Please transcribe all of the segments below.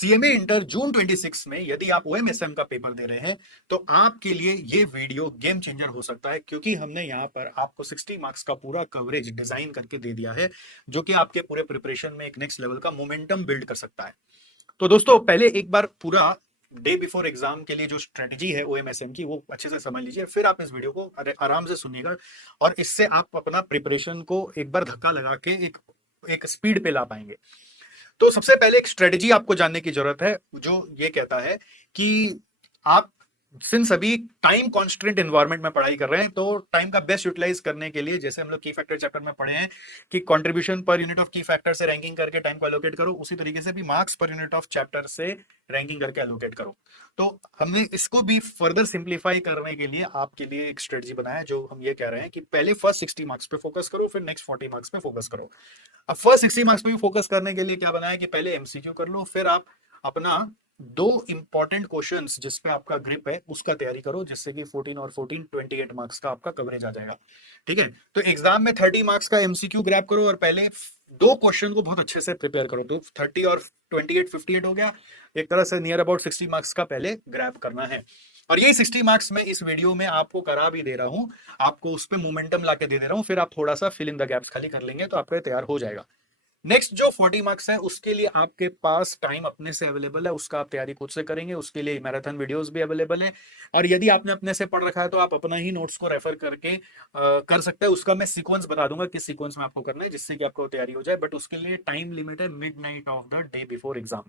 CMA inter जून 26 में यदि आप ओएमएसएम का पेपर दे रहे हैं तो आपके लिए ये वीडियो गेम चेंजर हो सकता है, क्योंकि हमने यहाँ पर आपको 60 मार्क्स का पूरा कवरेज डिजाइन करके दे दिया है, जो कि आपके पूरे प्रिपरेशन में एक नेक्स्ट लेवल का मोमेंटम बिल्ड कर सकता है। तो दोस्तों, पहले एक बार पूरा डे बिफोर एग्जाम के लिए जो स्ट्रेटजी है ओएमएसएम की वो अच्छे से समझ लीजिए, फिर आप इस वीडियो को आराम से सुनिएगा और इससे आप अपना प्रिपरेशन को एक बार धक्का लगा के एक एक स्पीड पे ला पाएंगे। तो सबसे पहले एक स्ट्रेटजी आपको जानने की जरूरत है, जो ये कहता है कि आप सिंस अभी टाइम कॉन्स्टेंट एनवायरनमेंट में पढ़ाई कर रहे हैं, तो टाइम का बेस्ट यूटिलाइज करने के लिए, जैसे हम लोग की फैक्टर चैप्टर में पढ़े हैं कि कंट्रीब्यूशन पर यूनिट ऑफ की फैक्टर से रैंकिंग करके टाइम को एलोकेट करो, उसी तरीके से भी marks per unit of chapter से रैंकिंग करके एलोकेट करो। तो हमने इसको भी फर्दर सिंप्लीफाई करने के लिए आपके लिए एक स्ट्रेटजी बनाया है, जो हम ये कह रहे हैं कि पहले फर्स्ट 60 मार्क्स पे फोकस करो, फिर नेक्स्ट 40 मार्क्स पे फोकस करो। अब फर्स्ट 60 मार्क्स पे भी फोकस करने के लिए क्या बनाया कि पहले एमसीक्यू कर लो, फिर आप अपना दो इंपॉर्टेंट क्वेश्चंस जिसपे आपका ग्रिप है उसका तैयारी करो, जिससे कि 14 और 14 28 मार्क्स का आपका कवरेज आ जाएगा। ठीक है, तो एग्जाम में 30 मार्क्स का एमसीक्यू ग्रैब करो और पहले दो क्वेश्चन को बहुत अच्छे से प्रिपेयर करो। तो 30 और 28 58 हो गया, एक तरह से नियर अबाउट 60 मार्क्स का पहले ग्रैब करना है। और यही 60 मार्क्स में इस वीडियो में आपको करा भी दे रहा हूं, आपको उस पर मोमेंटम लाके दे रहा हूं, फिर आप थोड़ा सा फिल इन द गैप्स खाली कर लेंगे तो आपका तैयार हो जाएगा। नेक्स्ट जो 40 मार्क्स है उसके लिए आपके पास टाइम अपने से अवेलेबल है, उसका आप तैयारी खुद से करेंगे, उसके लिए मैराथन वीडियोस भी अवेलेबल है। और यदि आपने अपने से पढ़ रखा है तो आप अपना ही नोट्स को रेफर करके कर सकते हैं। उसका मैं सीक्वेंस बता दूंगा किस सीक्वेंस में आपको करना है, जिससे कि आपको तैयारी हो जाए। बट उसके लिए टाइम लिमिट है midnight of the day before exam,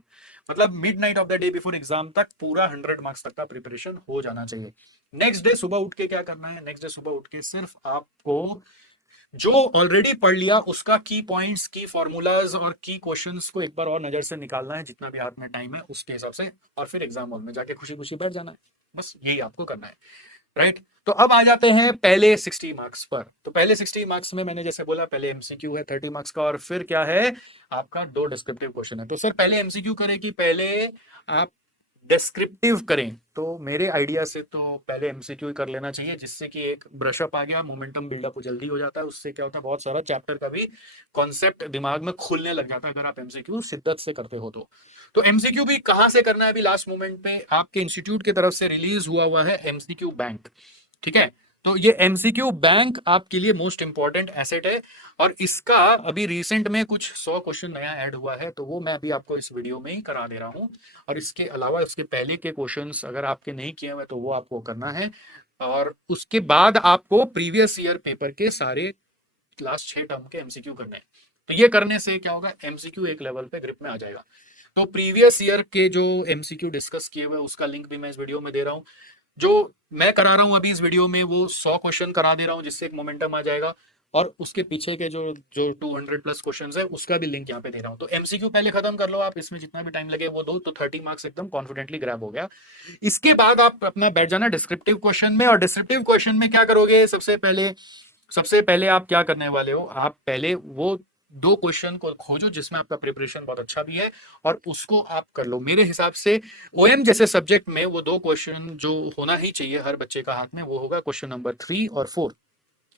मतलब midnight of the day before exam तक पूरा 100 मार्क्स तक का प्रिपरेशन हो जाना चाहिए। नेक्स्ट डे सुबह उठ के क्या करना है, नेक्स्ट डे सुबह उठ के सिर्फ आपको जो ऑलरेडी पढ़ लिया उसका की पॉइंट्स, की फॉर्मूलाज और की क्वेश्चंस को एक बार और नजर से निकालना है, जितना भी हाथ में टाइम है उसके हिसाब से, और फिर एग्जाम हॉल में जाके खुशी खुशी बैठ जाना है। बस यही आपको करना है, राइट। तो अब आ जाते हैं पहले 60 मार्क्स पर। तो पहले 60 मार्क्स में मैंने जैसे बोला, पहले एमसीक्यू है 30 मार्क्स का, और फिर क्या है आपका दो डिस्क्रिप्टिव क्वेश्चन है। तो सर पहले एमसीक्यू करें कि पहले आप डिस्क्रिप्टिव करें? तो मेरे आइडिया से तो पहले एमसीक्यू कर लेना चाहिए, जिससे कि एक ब्रशअप आ गया, मोमेंटम बिल्डअप जल्दी हो जाता है। उससे क्या होता है, बहुत सारा चैप्टर का भी कॉन्सेप्ट दिमाग में खुलने लग जाता है अगर आप एमसीक्यू शिद्दत से करते हो तो एमसीक्यू भी कहां से करना है, अभी लास्ट मोमेंट पे आपके इंस्टीट्यूट की तरफ से रिलीज हुआ है एमसीक्यू बैंक। ठीक है, तो ये एमसीक्यू बैंक आपके लिए मोस्ट इंपॉर्टेंट एसेट है, और इसका अभी रिसेंट में कुछ 100 क्वेश्चन नया ऐड हुआ है, तो वो मैं अभी आपको इस वीडियो में ही करा दे रहा हूँ। और इसके अलावा उसके पहले के क्वेश्चंस अगर आपके नहीं किए हुए तो वो आपको करना है, और उसके बाद आपको प्रीवियस ईयर पेपर के सारे लास्ट 6 टर्म के एमसीक्यू करने हैं। तो ये करने से क्या होगा, एमसीक्यू एक लेवल पे ग्रिप में आ जाएगा। तो प्रीवियस ईयर के जो एमसीक्यू डिस्कस किए हुए उसका लिंक भी मैं इस वीडियो में दे रहा हूँ। जो मैं करा रहा हूं अभी इस वीडियो में वो 100 क्वेश्चन करा दे रहा हूं, जिससे एक मोमेंटम आ जाएगा। और उसके पीछे के जो जो 200 प्लस क्वेश्चंस है उसका भी लिंक यहाँ पे दे रहा हूं। तो एमसीक्यू पहले खत्म कर लो आप, इसमें जितना भी टाइम लगे वो दो, तो 30 मार्क्स एकदम कॉन्फिडेंटली ग्रैब हो गया। इसके बाद आप अपना बैठ जाना डिस्क्रिप्टिव क्वेश्चन में। और डिस्क्रिप्टिव क्वेश्चन में क्या करोगे, सबसे पहले आप क्या करने वाले हो, आप पहले वो दो क्वेश्चन को खोजो जिसमें आपका प्रिपरेशन बहुत अच्छा भी है, और उसको आप कर लो। मेरे हिसाब से ओएम जैसे सब्जेक्ट में वो दो क्वेश्चन जो होना ही चाहिए हर बच्चे का हाथ में, वो होगा क्वेश्चन नंबर 3 और 4।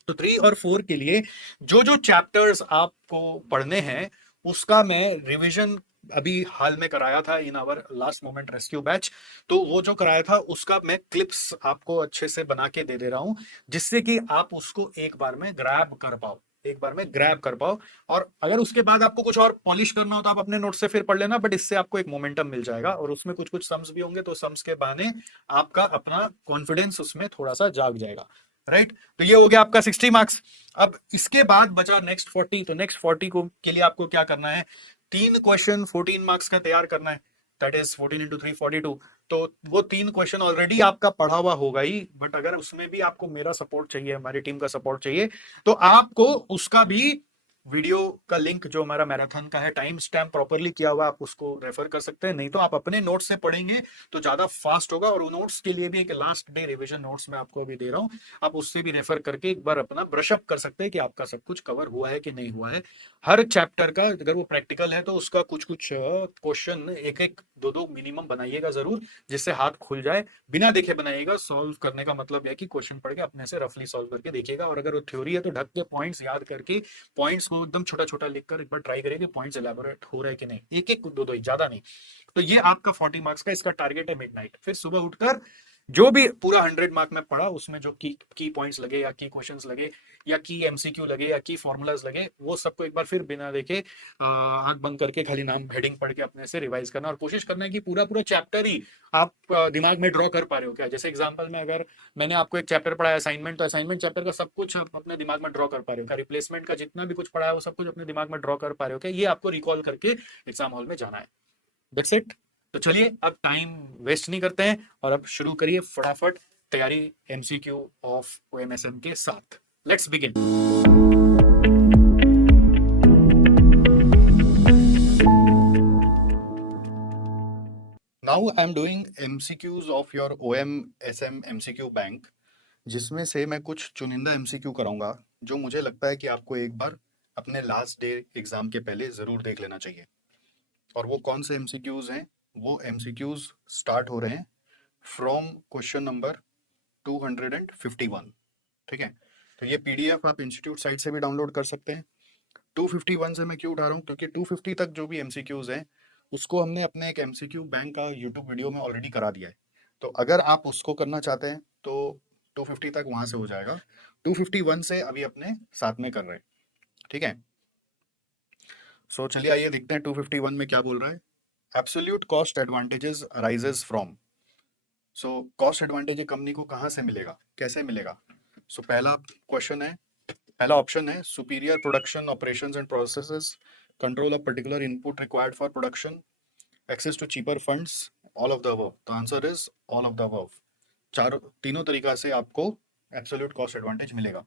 तो 3 और 4 के लिए जो जो चैप्टर्स आपको पढ़ने हैं उसका मैं रिवीजन अभी हाल में कराया था in our last moment rescue batch. तो वो जो कराया था उसका मैं क्लिप्स आपको अच्छे से बना के दे रहा हूं, जिससे कि आप उसको एक बार में ग्रैब कर पाओ, एक बार में ग्रैब कर पाओ। और अगर उसके बाद आपको कुछ और पॉलिश करना हो तो आप अपने नोट से फिर पढ़ लेना, बट इससे आपको एक मोमेंटम मिल जाएगा, और उसमें कुछ कुछ सम्स भी होंगे, तो सम्स के बहाने आपका अपना कॉन्फिडेंस उसमें थोड़ा सा जाग जाएगा, राइट। तो ये हो गया आपका 60 मार्क्स। अब इसके बाद बचा नेक्स्ट 40। तो नेक्स्ट 40 को के लिए आपको क्या करना है, तीन क्वेश्चन 14 मार्क्स का तैयार करना है, दैट इज 14 इंटू 3 42। तो वो तीन क्वेश्चन ऑलरेडी आपका पढ़ा हुआ होगा ही, बट अगर उसमें भी आपको मेरा सपोर्ट चाहिए, हमारी टीम का सपोर्ट चाहिए, तो आपको उसका भी वीडियो का लिंक जो हमारा मैराथन का है टाइम स्टैम्प प्रॉपरली किया हुआ, आप उसको रेफर कर सकते हैं। नहीं तो आप अपने नोट्स से पढ़ेंगे तो ज्यादा फास्ट होगा। और नोट्स के लिए भी एक लास्ट डे रिवीजन नोट्स मैं आपको अभी दे रहा हूं, आप उससे भी रेफर करके एक बार अपना ब्रशअप कर सकते हैं कि आपका सब कुछ कवर हुआ है कि नहीं हुआ है। हर चैप्टर का अगर वो प्रैक्टिकल है तो उसका कुछ कुछ क्वेश्चन एक एक दो दो मिनिमम बनाइएगा जरूर, जिससे हाथ खुल जाए। बिना देखे बनाइएगा। सॉल्व करने का मतलब है कि क्वेश्चन पढ़ के अपने से रफली सॉल्व करके देखिएगा, और अगर वो थ्योरी है तो ढक के पॉइंट्स याद करके पॉइंट्स को एकदम छोटा छोटा लिखकर एक बार ट्राई करिए कि पॉइंट्स एलैबोरेट हो रहा है कि नहीं। एक एक दो दो, ज्यादा नहीं। तो ये आपका 40 मार्क्स का इसका टारगेट है मिडनाइट। फिर सुबह उठकर जो भी पूरा 100 मार्क में पढ़ा उसमें जो की पॉइंट्स लगे या की क्वेश्चंस लगे या की एमसीक्यू लगे या की फॉर्मूलाज लगे, वो सबको एक बार फिर बिना देखे आंख बंद करके खाली नाम हेडिंग पढ़ के अपने से रिवाइज करना, और कोशिश करना है कि पूरा पूरा चैप्टर ही आप दिमाग में ड्रॉ कर पा रहे हो क्या। जैसे एग्जांपल में अगर मैंने आपको एक चैप्टर पढ़ाया असाइनमेंट, तो असाइनमेंट चैप्टर का सब कुछ आप अपने दिमाग में ड्रॉ कर पा रहे हो क्या। रिप्लेसमेंट का जितना भी कुछ पढ़ा है वो सब कुछ अपने दिमाग में ड्रॉ कर पा रहे हो क्या, ये आपको रिकॉल करके एग्जाम हॉल में जाना है। That's it. तो चलिए अब टाइम वेस्ट नहीं करते हैं और अब शुरू करिए फटाफट तैयारी एमसीक्यू ऑफ ओएमएसएम के साथ। Let's begin. Now I am doing MCQs of your OMSM MCQ bank, जिसमें से मैं कुछ चुनिंदा एमसीक्यू कराऊंगा जो मुझे लगता है कि आपको एक बार अपने लास्ट डे एग्जाम के पहले जरूर देख लेना चाहिए। और वो कौन से एमसीक्यूज हैं? वो एमसीक्यूज स्टार्ट हो रहे हैं फ्रॉम क्वेश्चन नंबर 251। ठीक है, तो ये पीडीएफ आप इंस्टीट्यूट साइट से भी डाउनलोड कर सकते हैं। 251 से मैं क्यों उठा रहा हूँ, क्योंकि 250 तक जो भी एमसीक्यूज हैं उसको हमने अपने एक एमसीक्यू बैंक का यूट्यूब वीडियो में ऑलरेडी करा दिया है। तो अगर आप उसको करना चाहते हैं तो 250 तक वहां से हो जाएगा। 251 से अभी अपने साथ में कर रहे हैं। ठीक है, सो चलिए आइए देखते हैं 251 में क्या बोल रहा है। Absolute cost advantages arises from. So cost advantage company को कहाँ से मिलेगा, कैसे मिलेगा? सो पहला क्वेश्चन है, पहला ऑप्शन है superior production operations and processes, control of particular input required for production, access to cheaper funds, all of the above. The answer is all of the above. चारों तीनों तरीका से आपको एब्सोल्यूट कॉस्ट एडवांटेज मिलेगा।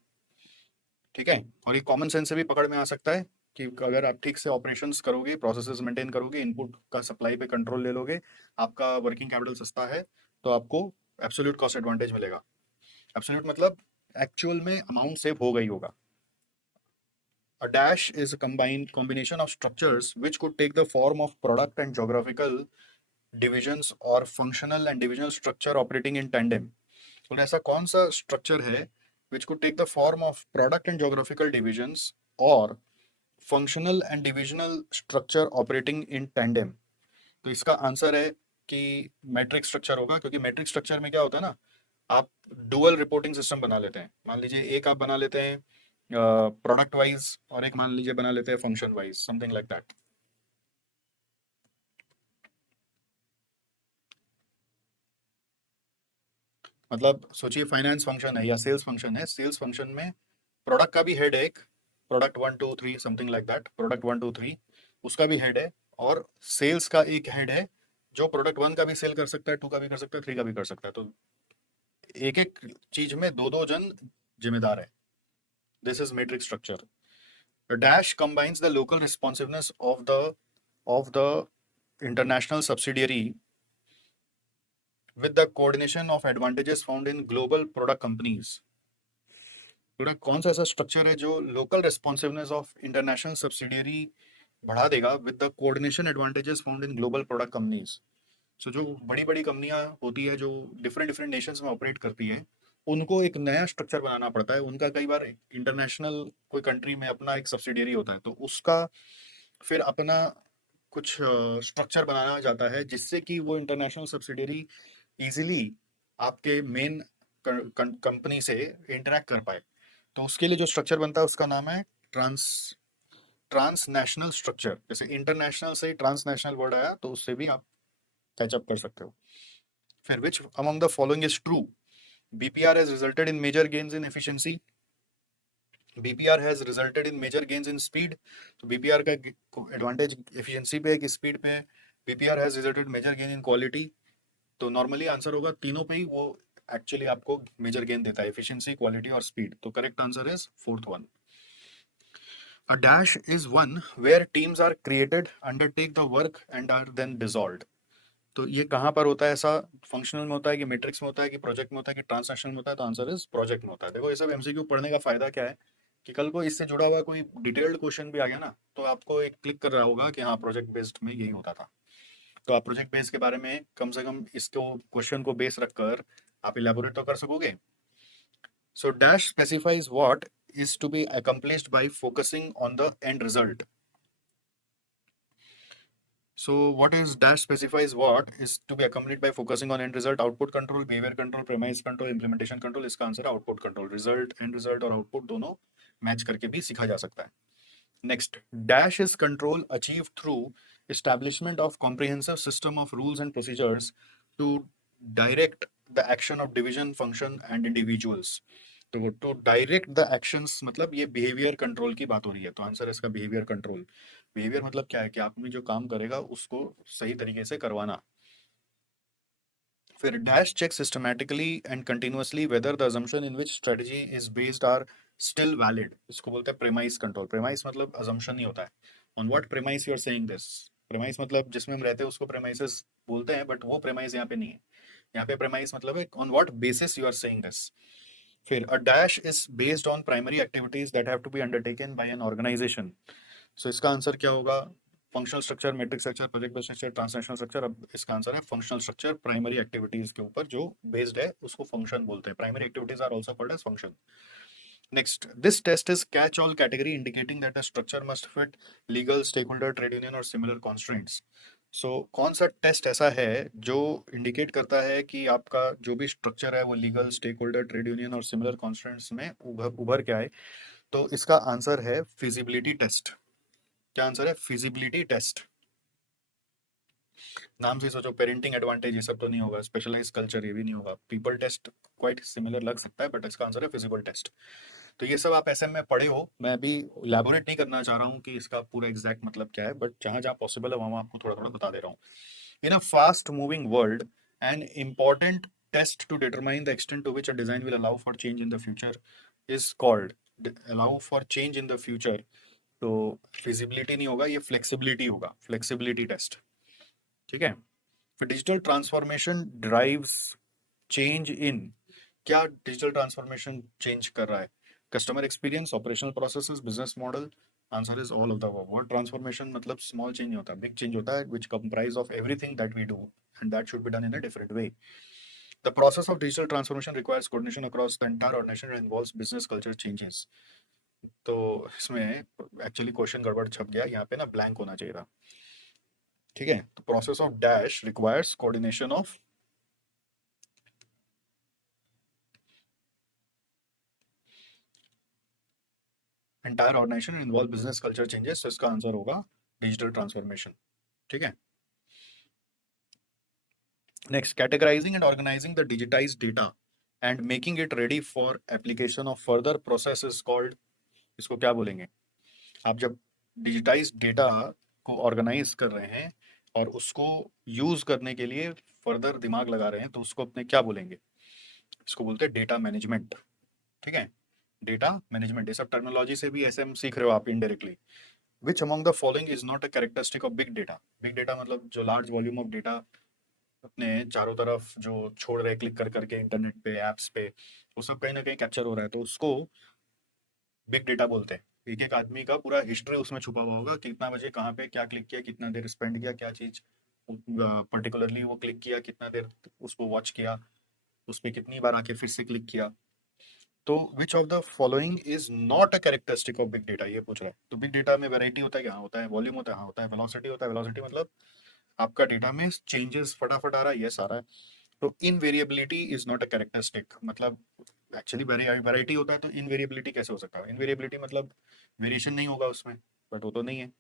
ठीक है, और ये कॉमन सेंस से भी पकड़ में आ सकता है कि अगर आप ठीक से ऑपरेशंस करोगे, प्रोसेसेस मेंटेन करोगे, इनपुट का सप्लाई पे कंट्रोल ले लोगे, आपका वर्किंग कैपिटल सस्ता है, तो आपको एब्सोल्यूट कॉस्ट एडवांटेज मिलेगा। एब्सोल्यूट मतलब एक्चुअल में अमाउंट सेव हो गई होगा। A dash is a combination of structures which could take the form of product and geographical divisions or functional and divisional structure operating in tandem. तो ऐसा कौन सा स्ट्रक्चर है which could take the form of product and geographical divisions or functional and divisional structure operating in tandem? तो इसका answer है कि matric structure होगा, क्योंकि मैट्रिक स्ट्रक्चर में क्या होता है ना, आप डुअल रिपोर्टिंग सिस्टम बना लेते हैं। मान लीजिए एक आप बना लेते हैं प्रोडक्ट वाइज और एक मान लीजिए बना लेते हैं function wise, something like that. मतलब सोचिए फाइनेंस फंक्शन है या सेल्स फंक्शन है। सेल्स फंक्शन में प्रोडक्ट का भी हेड है एक, product 1 2 3 something like that, product 1 2 3 उसका भी हेड है, और सेल्स का एक हेड है जो प्रोडक्ट 1 का भी सेल कर सकता है, 2 का भी कर सकता है, 3 का भी कर सकता है। तो एक एक चीज में दो दो जन जिम्मेदार है। This is matrix structure. The dash combines the local responsiveness of the international subsidiary with the coordination of advantages found in global product companies. पूरा कौन सा ऐसा स्ट्रक्चर है जो local responsiveness of international subsidiary बढ़ा देगा with the coordination advantages found in global product companies. So जो बड़ी बड़ी कंपनियां होती है जो डिफरेंट डिफरेंट नेशंस में ऑपरेट करती है, उनको एक नया स्ट्रक्चर बनाना पड़ता है। उनका कई बार इंटरनेशनल कोई कंट्री में अपना एक सब्सिडियरी होता है, तो उसका फिर अपना कुछ स्ट्रक्चर बनाया जाता है जिससे कि वो इंटरनेशनल सब्सिडियरी इजीली आपके मेन कंपनी से इंटरेक्ट कर पाए। तो उसके लिए जो स्ट्रक्चर बनता है उसका नाम है ट्रांसनेशनल स्ट्रक्चर। जैसे इंटरनेशनल से ट्रांसनेशनल वर्ड आया तो उससे भी आप कैचअप कर सकते हो। फिर which among the following is true? BPR has resulted in major gains in efficiency, BPR has resulted in major gains in speed. तो बीपीआर का एडवांटेज एफिशिएंसी पे है कि स्पीड पे है। BPR has resulted major gain in quality. तो normally answer होगा तीनों पे ही वो एक्चुअली आपको मेजर गेन देता है, एफिशिएंसी, क्वालिटी और स्पीड। तो correct answer is fourth one. A dash is one where teams are created, undertake the work and are then dissolved. तो ये कहाँ पर होता है ऐसा? फंक्शनल में होता है कि मैट्रिक्स में होता है कि प्रोजेक्ट में होता है कि ट्रांसनेशनल में होता है? तो आंसर इज प्रोजेक्ट में होता है। देखो ये सब एमसीक्यू पढ़ने का फायदा क्या है कि कल को इससे जुड़ा हुआ कोई डिटेल्ड क्वेश्चन भी आ गया ना, तो आपको एक क्लिक कर रहा होगा कि हाँ प्रोजेक्ट बेस्ड में यही होता था। तो आप प्रोजेक्ट बेस के बारे में कम से कम इसको क्वेश्चन को बेस रखकर आप इलेबोरेट तो कर सकोगे। So dash specifies what is to be accomplished by focusing on the end result. So what is dash specifies what is to be accomplished by focusing on end result, output control, behavior control, premise control, implementation control। इसका answer है output control. Result, and result और output दोनों match करके भी सीखा जा सकता है। Next, dash is control achieve through establishment of comprehensive system of rules and procedures to direct the action of division function and individuals। तो टू डायरेक्ट द एक्शंस मतलब ये बिहेवियर कंट्रोल की बात हो रही है, तो आंसर है इसका बिहेवियर कंट्रोल। बिहेवियर मतलब क्या है कि आपने जो काम करेगा उसको सही तरीके से करवाना। फिर dash check systematically and continuously whether the assumption in which strategy is based are still valid. इसको बोलते हैं प्रेमाइस कंट्रोल। प्रेमाइस मतलब अजम्पशन ही होता है। On what premise you are saying this. Premise मतलब जिसमें हम रहते हैं उसको प्रेमाइसेस बोलते हैं, बट वो प्रेमाइस यहाँ पे नहीं है। यहाँ पे प्रेमाइस मतलब है on what basis you are saying this. फिर a dash is based on primary activities that have to be undertaken by an organisation. So इसका आंसर क्या होगा? Functional structure, matrix structure, project based structure, translational structure. अब इसका answer है functional structure. Primary activities के ऊपर जो based है उसको फंक्शन बोलते हैं। Primary activities are also called as function. Next, this test is catch all category indicating that a structure must fit legal, stakeholder, trade union और similar constraints. So कौन सा टेस्ट ऐसा है जो इंडिकेट करता है कि आपका जो भी स्ट्रक्चर है वो legal, stakeholder, trade union और सिमिलर कॉन्स्ट्रेंट्स में उभर के आए? तो इसका आंसर है फिजिबिलिटी टेस्ट। क्या आंसर है? Feasibility test. नाम से सोचो, पेरेंटिंग एडवांटेज ये सब तो नहीं होगा, स्पेशलाइज कल्चर ये भी नहीं होगा, पीपल टेस्ट क्वाइट सिमिलर लग सकता है, बट इसका आंसर है फिजिबल टेस्ट। तो ये सब आप एसएम में पढ़े हो, मैं अभी इलैबोरेट नहीं करना चाह रहा हूँ कि इसका पूरा एग्जैक्ट मतलब क्या है, बट जहां जहां पॉसिबल है वहां आपको थोड़ा थोड़ा बता दे रहा हूँ। In a fast moving world an important test to determine the extent to which a design will allow for change in the future is called allow for change in the future. तो feasibility नहीं होगा, ये flexibility होगा, flexibility test. ठीक है। फिर digital transformation drives change in. क्या digital transformation change कर रहा है? Customer experience, operational processes, business model. Answer is all of the above. Word transformation मतलब स्मॉल चेंज नहीं होता, बिग चेंज होता है, which comprise of everything that we do and that should be done in a different way. The process of digital transformation requires coordination across the entire organisation and involves business culture changes. तो इसमें actually question गड़बड़ छप गया, यहाँ पे ना blank होना चाहिए था। ठीक है। तो process of dash requires coordination of entire organisation involve business culture changes. तो इसका आंसर होगा डिजिटल ट्रांसफॉर्मेशन। ठीक है। Next, categorising and organising the digitised data and making it ready for application of further process is called. इसको क्या बोलेंगे? आप जब डिजिटाइज्ड डेटा को ऑर्गेनाइज कर रहे हैं और उसको यूज करने के लिए फर्दर दिमाग लगा रहे हैं, तो उसको अपने क्या बोलेंगे? इसको बोलते हैं डेटा मैनेजमेंट। ठीक है। डेटा मैनेजमेंट, ये सब टर्मिनोलॉजी से भी ऐसे हम सीख रहे हो आप indirectly. Which among the following is not a characteristic of big data. Big data मतलब जो लार्ज वॉल्यूम ऑफ डेटा अपने चारों तरफ जो छोड़ रहे क्लिक कर करके इंटरनेट पे, एप्स पे, वो सब कहीं ना कहीं कैप्चर हो रहा है, तो उसको बिग डेटा बोलते हैं। एक एक आदमी का पूरा हिस्ट्री उसमें छुपा हुआ होगा, कितना बजे कहाँ पे क्या क्लिक किया, कितना देर स्पेंड किया, क्या चीज पर्टिकुलरली वो क्लिक किया, कितना देर उसको वॉच किया, उस पर कितनी बार आके फिर से क्लिक किया। तो विच of the following is not a characteristic of big data, ये पूछ रहा है। तो बिग डेटा में वैरायटी होता है क्या? होता है। वॉल्यूम होता है? हाँ होता है। वेलोसिटी होता है? वेलोसिटी मतलब आपका डेटा में चेंजेस फटाफट आ रहा है, ये सारा है। तो इनवेरिएबिलिटी इज नॉट अ कैरेक्टरिस्टिक, मतलब एक्चुअली वैरायटी होता है, तो इनवेरिएबिलिटी कैसे हो सकता है? इनवेरिएबिलिटी मतलब वेरिएशन नहीं होगा उसमें, बट वो तो नहीं है।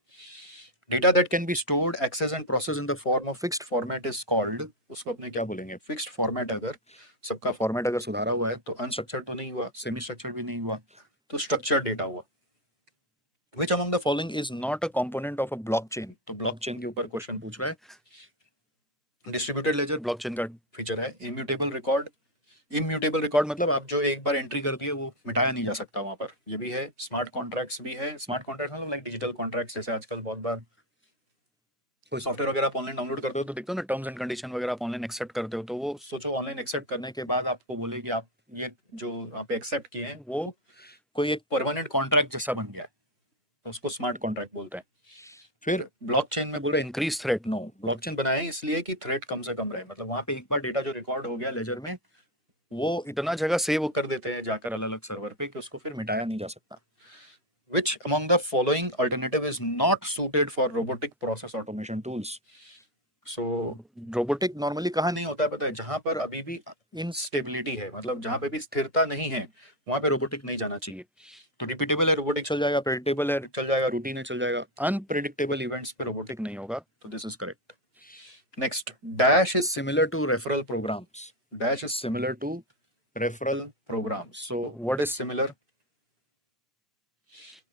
Data that can be stored, access and process in the form of fixed format is called. उसको अपने क्या बोलेंगे? Fixed format. अगर सबका फॉर्मेट अगर सुधारा हुआ है तो अनस्ट्रक्चर्ड तो नहीं हुआ, सेमी स्ट्रक्चर्ड भी नहीं हुआ, तो स्ट्रक्चर्ड डेटा हुआ। विच among the following is not a component of a blockchain. तो ब्लॉकचेन के ऊपर क्वेश्चन पूछ रहा है। डिस्ट्रीब्यूटेड लेजर ब्लॉकचेन का फीचर है। इम्यूटेबल रिकॉर्ड, इम्यूटेबल रिकॉर्ड मतलब आप जो एक बार एंट्री कर दिए वो मिटाया नहीं जा सकता वहां पर, ये भी है। स्मार्ट कॉन्ट्रैक्ट्स भी है। स्मार्ट कॉन्ट्रैक्ट मतलब लाइक डिजिटल कॉन्ट्रैक्ट्स, जैसे आजकल बहुत बार कोई सॉफ्टवेयर वगैरह आप ऑनलाइन डाउनलोड करते हो तो देखते हो ना, टर्म्स एंड कंडीशन वगैरह आप ऑनलाइन एक्सेप्ट करते हो, तो वो सोचो ऑनलाइन एक्सेप्ट करने के बाद आपको बोले कि आप ये जो आप एक्सेप्ट किए हैं वो कोई एक परमानेंट कॉन्ट्रैक्ट जैसा बन गया है, तो उसको स्मार्ट कॉन्ट्रैक्ट बोलते हैं। फिर ब्लॉकचेन में बोल रहे इंक्रीज थ्रेट, नो, ब्लॉकचेन बनाया है इसलिए कि थ्रेट कम से कम रहे, मतलब वहां पे एक बार डेटा जो रिकॉर्ड हो गया लेजर में, वो इतना जगह सेव कर देते हैं जाकर अलग अलग सर्वर पे कि उसको फिर मिटाया नहीं जा सकता। Which among the following alternative is not suited for robotic process automation tools? So robotic normally कहाँ नहीं होता है पता है, जहां पर अभी भी इनस्टेबिलिटी है, मतलब जहां पे भी स्थिरता नहीं है, वहां पे रोबोटिक नहीं जाना चाहिए। तो रिपीटेबल है रोबोटिक चल जाएगा, प्रेडिक्टेबल है चल जाएगा, रूटीन है चल जाएगा, अनप्रेडिक्टेबल इवेंट्स पे रोबोटिक नहीं होगा, तो this is correct. Next, dash is similar to referral programmes, dash is similar to referral programmes, so what is similar,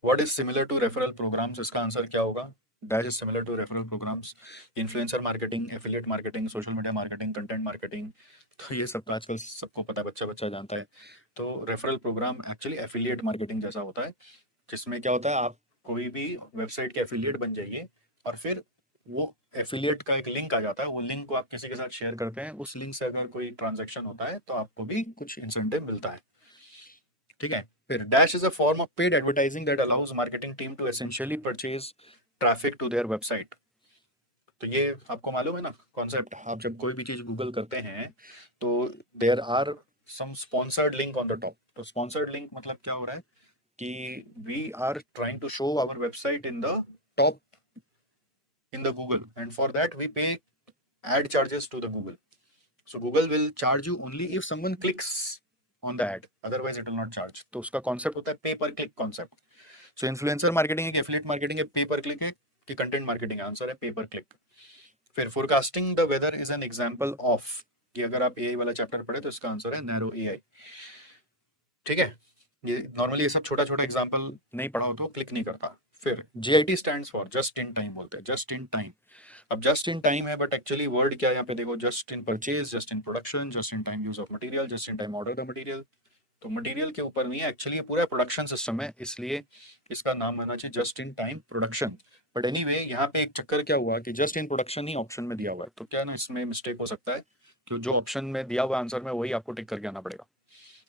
what is similar to referral programmes, इसका आंसर क्या होगा? Dash is similar to referral programmes, influencer marketing, affiliate marketing, social media marketing, content marketing, तो ये सब तो आजकल सबको पता है, बच्चा बच्चा जानता है। तो referral programme actually affiliate marketing जैसा होता है, जिसमें क्या होता है, आप कोई भी वेबसाइट के एफिलिएट बन जाइए, और फिर वो एफिलिएट का एक लिंक आ जाता है, वो लिंक को आप किसी के साथ शेयर करते हैं, उस लिंक से अगर कोई ट्रांजेक्शन होता है तो आपको भी कुछ इंसेंटिव मिलता है। ठीक है। फिर dash is a form of paid advertising that allows marketing team to essentially purchase traffic to their website. तो ये आपको मालूम है ना कॉन्सेप्ट, आप जब कोई भी चीज गूगल करते हैं तो there are some sponsored link on the top. तो स्पॉन्सर्ड लिंक मतलब क्या हो रहा है कि we are trying to show our website in the top in the Google, and for that we pay ad charges to the Google. So Google will charge you only if someone clicks on the ad, otherwise it will not charge. तो उसका concept होता है पे पर click concept. सो influencer marketing है कि affiliate marketing है, पे पर क्लिक है कि कंटेंट मार्केटिंग है, आंसर है पे पर क्लिक। फिर forecasting the weather is an example of, कि अगर आप एआई वाला चैप्टर पढ़े तो इसका आंसर है नैरो एआई। ठीक है, ये नॉर्मली ये सब छोटा छोटा एग्जांपल नहीं पढ़ा हो तो क्लिक नहीं करता। फिर GIT stands for just in time बोलते हैं, जस्ट इन टाइम। अब जस्ट इन टाइम है बट एक्चुअली वर्ड क्या है यहाँ पे देखो, just in purchase, just in production, just in time use of material, just in time order the material. तो मटेरियल के ऊपर नहीं है एक्चुअली, ये पूरा प्रोडक्शन सिस्टम है, इसलिए इसका नाम आना चाहिए just in time production. But anyway यहाँ पे एक चक्कर क्या हुआ कि just in production he option में दिया हुआ है, तो क्या ना इसमें मिस्टेक हो सकता है कि जो ऑप्शन में दिया हुआ आंसर में वही आपको टिक करके आना पड़ेगा।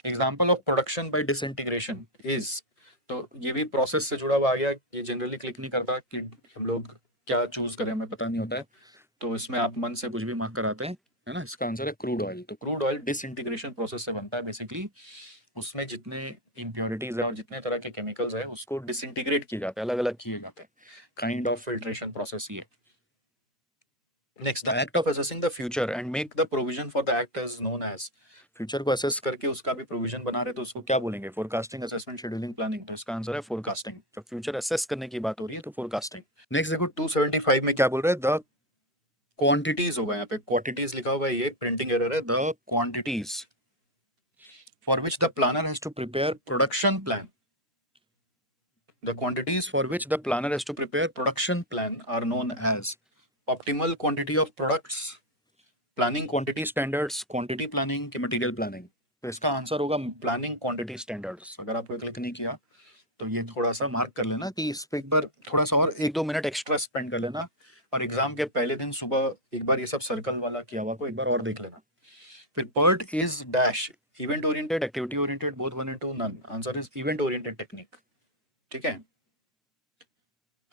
Example of production by disintegration is, तो ये भी प्रोसेस से जुड़ा हुआ आ गया, ये जनरली क्लिक नहीं करता कि हम लोग क्या चूज करें हमें पता नहीं होता है, तो इसमें आप मन से कुछ भी मार्क कराते हैं, है ना। इसका आंसर है क्रूड ऑयल। तो क्रूड ऑयल डिसइंटीग्रेशन प्रोसेस से बनता है बेसिकली, उसमें जितने इम्प्योरिटीज हैं और जितने तरह के केमिकल्स हैं उसको डिसइंटीग्रेट किए जाते हैं, अलग अलग किए जाते हैं, काइंड ऑफ फिल्ट्रेशन प्रोसेस ही है। Next, the act of assessing the future and make the provision for the act is known as, future को असेस करके उसका भी प्रोविजन बना रहे तो उसको क्या बोलेंगे, फोरकास्टिंग, असेसमेंट, शेड्यूलिंग, प्लानिंग। तो इसका आंसर है फोरकास्टिंग। तो फ्यूचर असेस करने की बात हो रही है तो फोरकास्टिंग। नेक्स्ट देखो 275 में क्या बोल रहा है, द क्वांटिटीज होगा, यहाँ पे क्वांटिटीज लिखा हुआ है, ये प्रिंटिंग एरर है, the quantities for which the planner has to prepare production plan, the quantities for which the planner has to prepare production plan are known as optimal quantity of products, planning quantity standards, quantity planning के material planning. तो इसका answer होगा planning quantity standards. अगर आपको click नहीं किया तो ये थोड़ा सा मार्क कर लेना कि इस पे एक बार थोड़ा सा और एक दो मिनट एक्स्ट्रा स्पेंड कर लेना, और एग्जाम के पहले दिन सुबह एक बार ये सब सर्कल वाला किया हुआ को एक बार और देख लेना। फिर PERT is dash, event oriented, activity oriented, both one into none, answer is event oriented technique. ठीक है,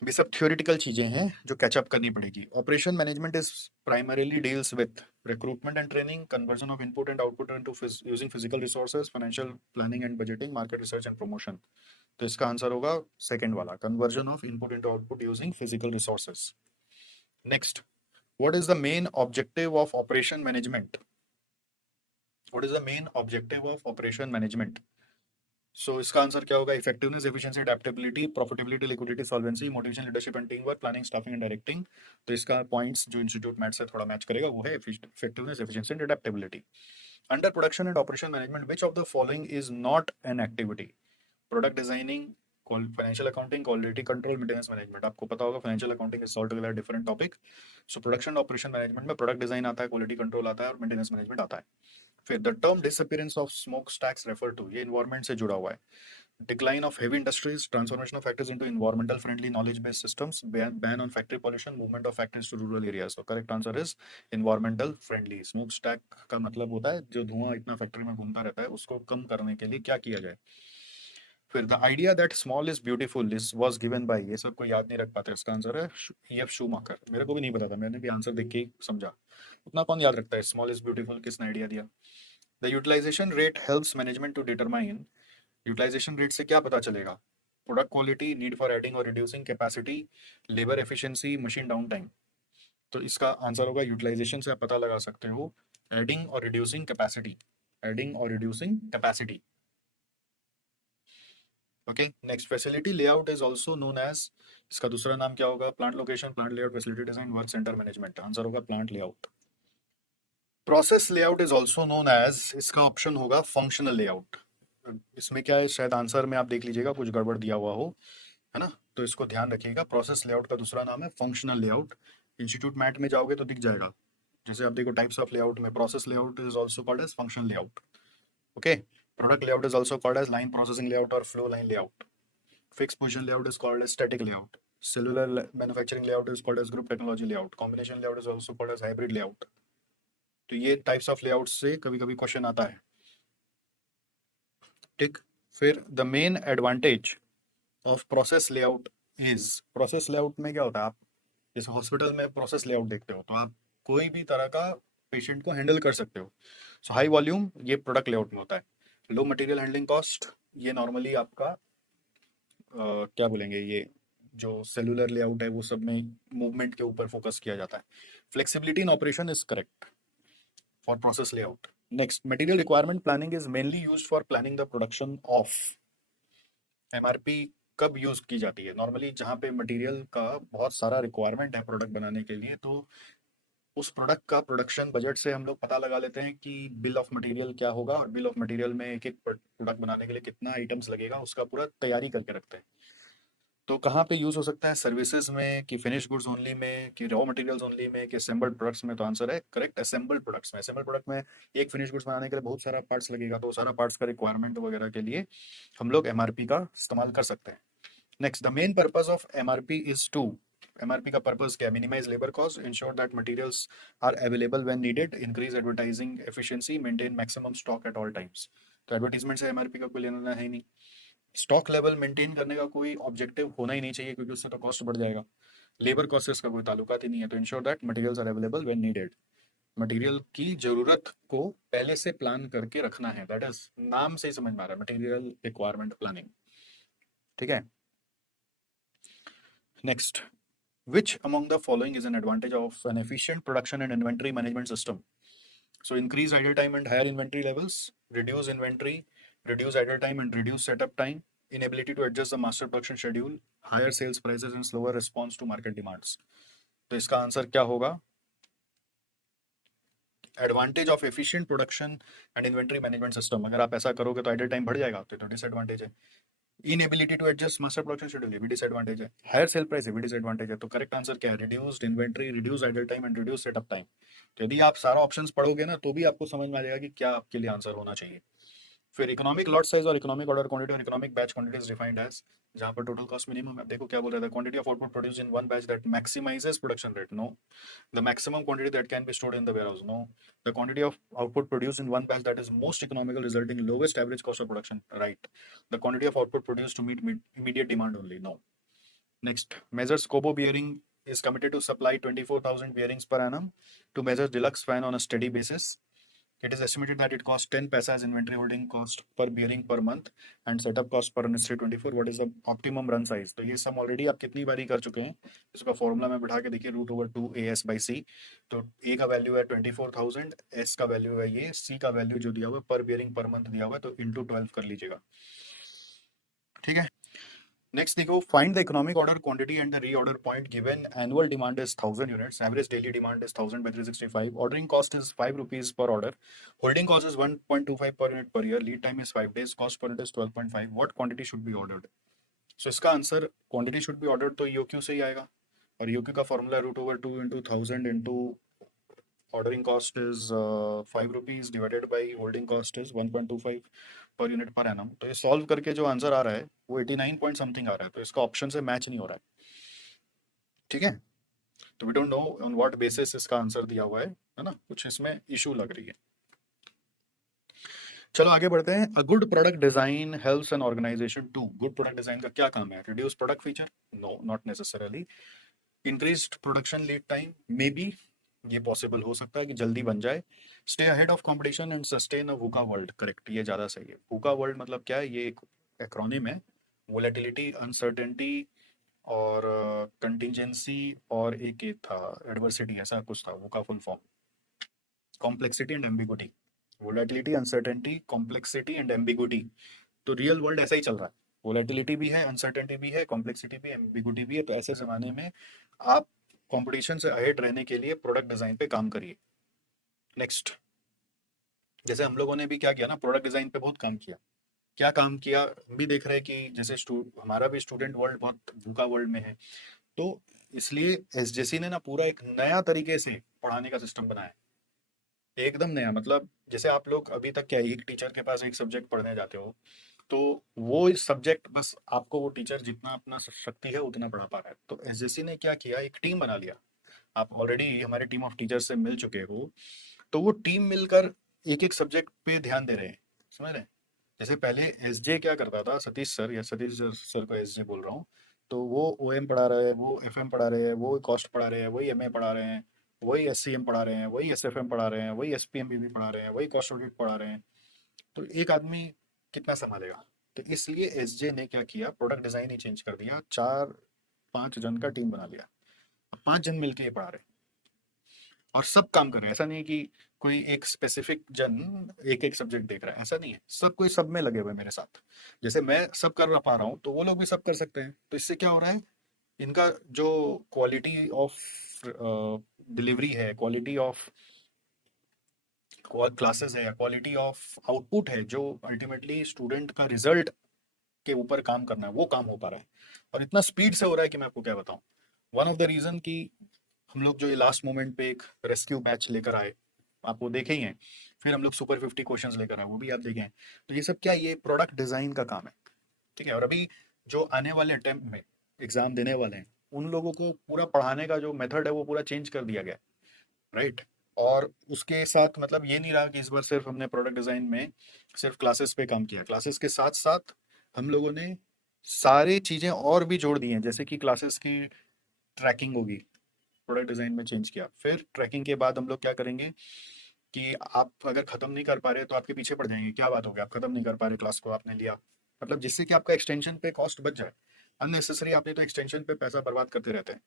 ये सब थ्योरेटिकल चीजें हैं जो कैचअप करनी पड़ेगी। Operation management is primarily deals with recruitment and training, conversion of input and output into using physical resources, financial planning and budgeting, market research and promotion. तो इसका आंसर होगा सेकंड वाला, conversion of input into output using physical resources. Next, what is the main objective of operation management, what is the main objective of operation management. So इसका answer क्या होगा, effectiveness, efficiency, adaptability, profitability, liquidity, solvency, motivation, leadership and team work, planning, staffing and directing. तो इसका points जो institute math से थोड़ा match करेगा वो है effectiveness, efficiency and adaptability. Under production and operation management which of the following is not an activity, product designing, financial accounting, quality control, maintenance management. आपको पता होगा financial accounting is altogether different topic. So production operation management में product design आता है, quality control आता है और maintenance management आता है। फिर the term disappearance of smoke stacks refer to, ये इन्वायरमेंट से जुड़ा हुआ है। Decline of heavy industries, transformation of factories into environmental friendly knowledge based systems, ban on factory pollution, movement of factories to rural areas. So correct answer is environmental friendly। Smokestack का मतलब होता है जो धुआं इतना फैक्ट्री में घूमता रहता है उसको कम करने के लिए क्या किया जाए। फिर the idea that small is beautiful is was given by, ये सब कोई याद नहीं रख पाते, इसका आंसर है एफ शूमाकर। मेरे को भी नहीं पता था, मैंने भी आंसर देख के ही समझा। उतना कौन याद रखता है स्मॉल इज ब्यूटीफुल, किसने आइडिया दिया? The utilization rate helps management to determine, utilization rate से क्या पता चलेगा? Product quality, need for adding और reducing capacity, labour efficiency, machine down time. तो इसका आंसर होगा यूटिलाइजेशन से आप पता लगा सकते हो एडिंग और रिड्यूसिंग कैपेसिटी, एडिंग और reducing capacity. Okay, next facility layout is also known as, इसका दूसरा नाम क्या होगा? Plant location, plant layout, facility design, work centre management. Answer होगा plant layout. Process layout is also known as, इसका option होगा functional layout. इसमें क्या है, शायद आंसर में आप देख लीजिएगा कुछ गड़बड़ दिया हुआ हो, है ना, तो इसको ध्यान रखिएगा। प्रोसेस लेआउट का दूसरा नाम है फंक्शनल लेआउट। इंस्टीट्यूट मैट में जाओगे तो दिख जाएगा, जैसे आप देखो टाइप्स ऑफ लेआउट में process layout is also called as functional layout. Okay, product layout is also called as line processing layout or flow line layout. Fix position layout is called as static layout. Cellular manufacturing layout is called as group technology layout. Combination layout is also called as hybrid layout. तो ये types of layout से कभी कभी question आता है, ठीक। फिर the main advantage of process layout is, process layout में क्या होता है, आप जैसे हॉस्पिटल में प्रोसेस लेआउट देखते हो तो आप कोई भी तरह का पेशेंट को हैंडल कर सकते हो। सो हाई वॉल्यूम ये प्रोडक्ट लेआउट में होता है। लो मटेरियल हैंडलिंग कॉस्ट, ये नॉर्मली आपका क्या बोलेंगे, ये जो सेलुलर लेआउट है वो सब में मूवमेंट के ऊपर फोकस किया जाता है। Flexibility in operation is correct for process layout. Next, material requirement planning is mainly used for planning the production of. MRP कब यूज की जाती है? नॉर्मली जहाँ पे मटेरियल का बहुत सारा रिक्वायरमेंट है प्रोडक्ट बनाने के लिए, तो उस प्रोडक्ट का प्रोडक्शन बजट से हम लोग पता लगा लेते हैं कि बिल ऑफ मटेरियल क्या होगा, और बिल ऑफ मटेरियल में एक एक प्रोडक्ट बनाने के लिए कितना आइटम्स लगेगा उसका पूरा तैयारी करके रखते हैं। तो कहाँ पे यूज हो सकता है? सर्विसेज में, कि फिनिश गुड्स ओनली में, कि रॉ मटेरियल्स ओनली में, कि असेंबल्ड प्रोडक्ट्स में? तो आंसर है करेक्ट असेंबल्ड प्रोडक्ट्स में। असेंबल्ड प्रोडक्ट में एक फिनिश गुड्स बनाने के लिए बहुत सारा पार्ट्स लगेगा, तो सारा पार्ट्स का रिक्वायरमेंट वगैरह के लिए हम लोग एमआरपी का इस्तेमाल कर सकते हैं। Next, the main purpose of MRP is to, MRP का पर्पस क्या है? Minimise labour cost, ensure that materials are available when needed, increase advertising efficiency, maintain maximum stock at all times. तो एडवर्टाइजमेंट से एमआरपी का कोई लेना देना है ही नहीं। स्टॉक लेवल मेंटेन करने का कोई ऑब्जेक्टिव होना ही नहीं चाहिए, क्योंकि उससे तो कॉस्ट बढ़ जाएगा। लेबर कॉस्ट से इसका कोई ताल्लुकात ही नहीं है। तो ensure that materials are available when needed, material की जरूरत को पहले से प्लान करके रखना है। दैट इज, नाम से ही समझ में आ रहा है, मटेरियल रिक्वायरमेंट प्लानिंग, ठीक है। Next, which among the following is an advantage of an efficient production and inventory management system? So increase idle time and higher inventory levels, reduce inventory, reduce idle time and reduce setup time, inability to adjust the master production schedule, higher sales prices and slower response to market demands. तो इसका answer क्या होगा? Advantage of efficient production and inventory management system. अगर आप ऐसा करोगे तो idle time बढ़ जाएगा, तो डिसएडवांटेज है। Inability to adjust master production schedule, ये भी डिसएडवांटेज है। हायर सेल प्राइस, ये भी डिसएडवांटेज है। तो करेक्ट आंसर क्या है? Reduced inventory, reduce idle time and reduce setup time. तो यदि आप सारा ऑप्शंस पढ़ोगे ना तो भी आपको समझ में आ जाएगा कि क्या आपके लिए आंसर होना चाहिए। फिर इकोनॉमिक लॉट साइज और इकोनॉमिक ऑर्डर क्वांटिटी और economic batch quantity is defined as, जहां पर टोटल कॉस्ट मिनिमम है। देखो क्या बोल रहा था, quantity of output produce in one batch that maximises production rate, no. The maximum quantity that can be stored in the warehouse, no. The quantity of output produce in one batch that is most economical resulting lowest average cost of production, right. The quantity of output produce to meet immediate demand only, no. Next, measures Kobo Bearing is committed to supply 24,000 bearings per annum to measure deluxe fan on a steady basis. It is estimated that it costs 10 paisa as inventory holding cost per bearing per month and setup cost per necessary 24. What is the optimum run size? तो ये सब already आप कितनी बारी कर चुके हैं, इसका फॉर्मूला में बिठा के देखिए, √2 AS/C। तो A का वैल्यू है 24,000, S का वैल्यू है ये, C का वैल्यू जो दिया हुआ है पर बेयरिंग पर मंथ दिया हुआ है, तो इंटू 12 कर लीजिएगा, ठीक है। नेक्स्ट देखो, find the economic order quantity and the reorder point given annual demand is 1000 units, average daily demand is 1000 by 365, ordering cost is 5 rupees per order, holding cost is 1.25 per unit per year, lead time is 5 days, cost per unit is 12.5, what quantity should be ordered? So इसका answer quantity should be ordered तो यूक्यू से ही आएगा, और UQ का formula √2 into 1000 into ordering cost is 5 rupees divided by holding cost is 1.25 per unit per annum. तो ये सॉल्व करके जो आंसर आ रहा है वो 89 पॉइंट समथिंग आ रहा है, तो इसका ऑप्शन से मैच नहीं हो रहा है, ठीक है। तो we don't know on what basis इसका आंसर दिया हुआ है ना, कुछ इसमें इशू लग रही है। चलो आगे बढ़ते हैं। A good product design helps an organisation to. Good product design का क्या काम है? Reduce product feature? No, not necessarily. Increased production lead time? May be, ये पॉसिबल हो सकता है कि जल्दी बन जाए। Stay ahead of competition and sustain a VUCA world? Correct, ये ज्यादा सही है। वूका वर्ल्ड मतलब क्या है? ये एक एक्रोनिम है। वोलेटिलिटी, अनसर्टेनिटी और कंटिजेंसी, और एक ये था एडवर्सिटी, ऐसा कुछ था VUCA full form. Complexity and ambiguity. Volatility, uncertainty, complexity and ambiguity. तो रियल वर्ल्ड ऐसा ही चल रहा है। वोलेटिलिटी भी है, अनसर्टेनिटी भी है, कॉम्प्लेक्सिटी भी, एम्बिगुइटी भी है। तो ऐसे जमाने में आप कंपटीशन से अहेड रहने के लिए प्रोडक्ट डिजाइन पे काम करिए। नेक्स्ट, जैसे हम लोगों ने भी क्या किया ना, प्रोडक्ट डिजाइन पे बहुत काम किया। क्या काम किया, हम भी देख रहे हैं कि जैसे हमारा भी स्टूडेंट वर्ल्ड बहुत भूखा वर्ल्ड में है। तो इसलिए एसजेसी ने ना पूरा एक नया तरीके से पढ़ाने का सिस्टम बनाया है। एकदम नया, मतलब जैसे आप लोग अभी तक क्या, एक टीचर के पास एक सब्जेक्ट पढ़ने जाते हो, तो वो इस सब्जेक्ट बस आपको वो टीचर जितना अपना शक्ति है उतना पढ़ा पा रहा है। तो एसजेसी ने क्या किया, एक टीम बना लिया। आप ऑलरेडी हमारे टीम ऑफ टीचर से मिल चुके हो। तो वो टीम मिलकर एक एक सब्जेक्ट पे ध्यान दे रहे हैं। समझ रहे हैं? जैसे पहले एसजे क्या करता था, सतीश सर, या सतीश सर को एसजे बोल रहा हूँ। तो वो ओएम पढ़ा रहे हैं, वो एफएम पढ़ा रहे हैं, वो कॉस्ट पढ़ा रहे हैं, वही एमए पढ़ा रहे हैं, वही एससीएम पढ़ा रहे हैं, वही एसएफएम पढ़ा रहे हैं, वही एसपीएम भी पढ़ा रहे हैं, वही कॉस्ट ऑडिट पढ़ा रहे हैं। तो एक आदमी कितना संभालेगा? तो इसलिए एसजे ने क्या किया, प्रोडक्ट डिजाइन ही चेंज कर दिया। 4-5 जन का टीम बना लिया। अब 5 जन मिलके ये पढ़ा रहे हैं और सब काम कर रहे हैं। ऐसा नहीं है कि कोई एक स्पेसिफिक जन एक एक सब्जेक्ट देख रहा है, ऐसा नहीं है। सब कोई सब में लगे हुए हैं मेरे साथ। जैसे मैं सब कर पा रहा हूँ, तो वो लोग भी सब कर सकते हैं। तो इससे क्या हो रहा है, इनका जो क्वालिटी ऑफ डिलीवरी है, क्वालिटी ऑफ क्लासेस है, या क्वालिटी ऑफ आउटपुट है, जो अल्टीमेटली स्टूडेंट का रिजल्ट के ऊपर काम करना है, वो काम हो पा रहा है। और इतना स्पीड से हो रहा है कि मैं आपको क्या बताऊं। वन ऑफ द रीजन कि हम लोग जो ये लास्ट मोमेंट पे एक रेस्क्यू बैच लेकर आए, आप वो देखे ही हैं। फिर हम लोग सुपर 50 क्वेश्चंस लेकर आए, वो भी आप देखे हैं। तो ये सब क्या, ये प्रोडक्ट डिजाइन का काम है। ठीक है। और अभी जो आने वाले अटेम्प्ट में एग्जाम देने वाले हैं, उन लोगों को पूरा पढ़ाने का जो मेथड है वो पूरा चेंज कर दिया गया है। राइट। और उसके साथ मतलब ये नहीं रहा कि इस बार सिर्फ हमने प्रोडक्ट डिजाइन में सिर्फ क्लासेस पे काम किया। क्लासेस के साथ साथ हम लोगों ने सारी चीजें और भी जोड़ दी हैं। जैसे कि क्लासेस की ट्रैकिंग होगी, प्रोडक्ट डिजाइन में चेंज किया। फिर ट्रैकिंग के बाद हम लोग क्या करेंगे कि आप अगर खत्म नहीं कर पा रहे तो आपके पीछे पड़ जाएंगे। क्या बात हो गई, आप खत्म नहीं कर पा रहे क्लास को, आपने लिया, मतलब जिससे कि आपका एक्सटेंशन पे कॉस्ट बच जाए। अननेसेसरी आपने तो एक्सटेंशन पे पैसा बर्बाद करते रहते हैं।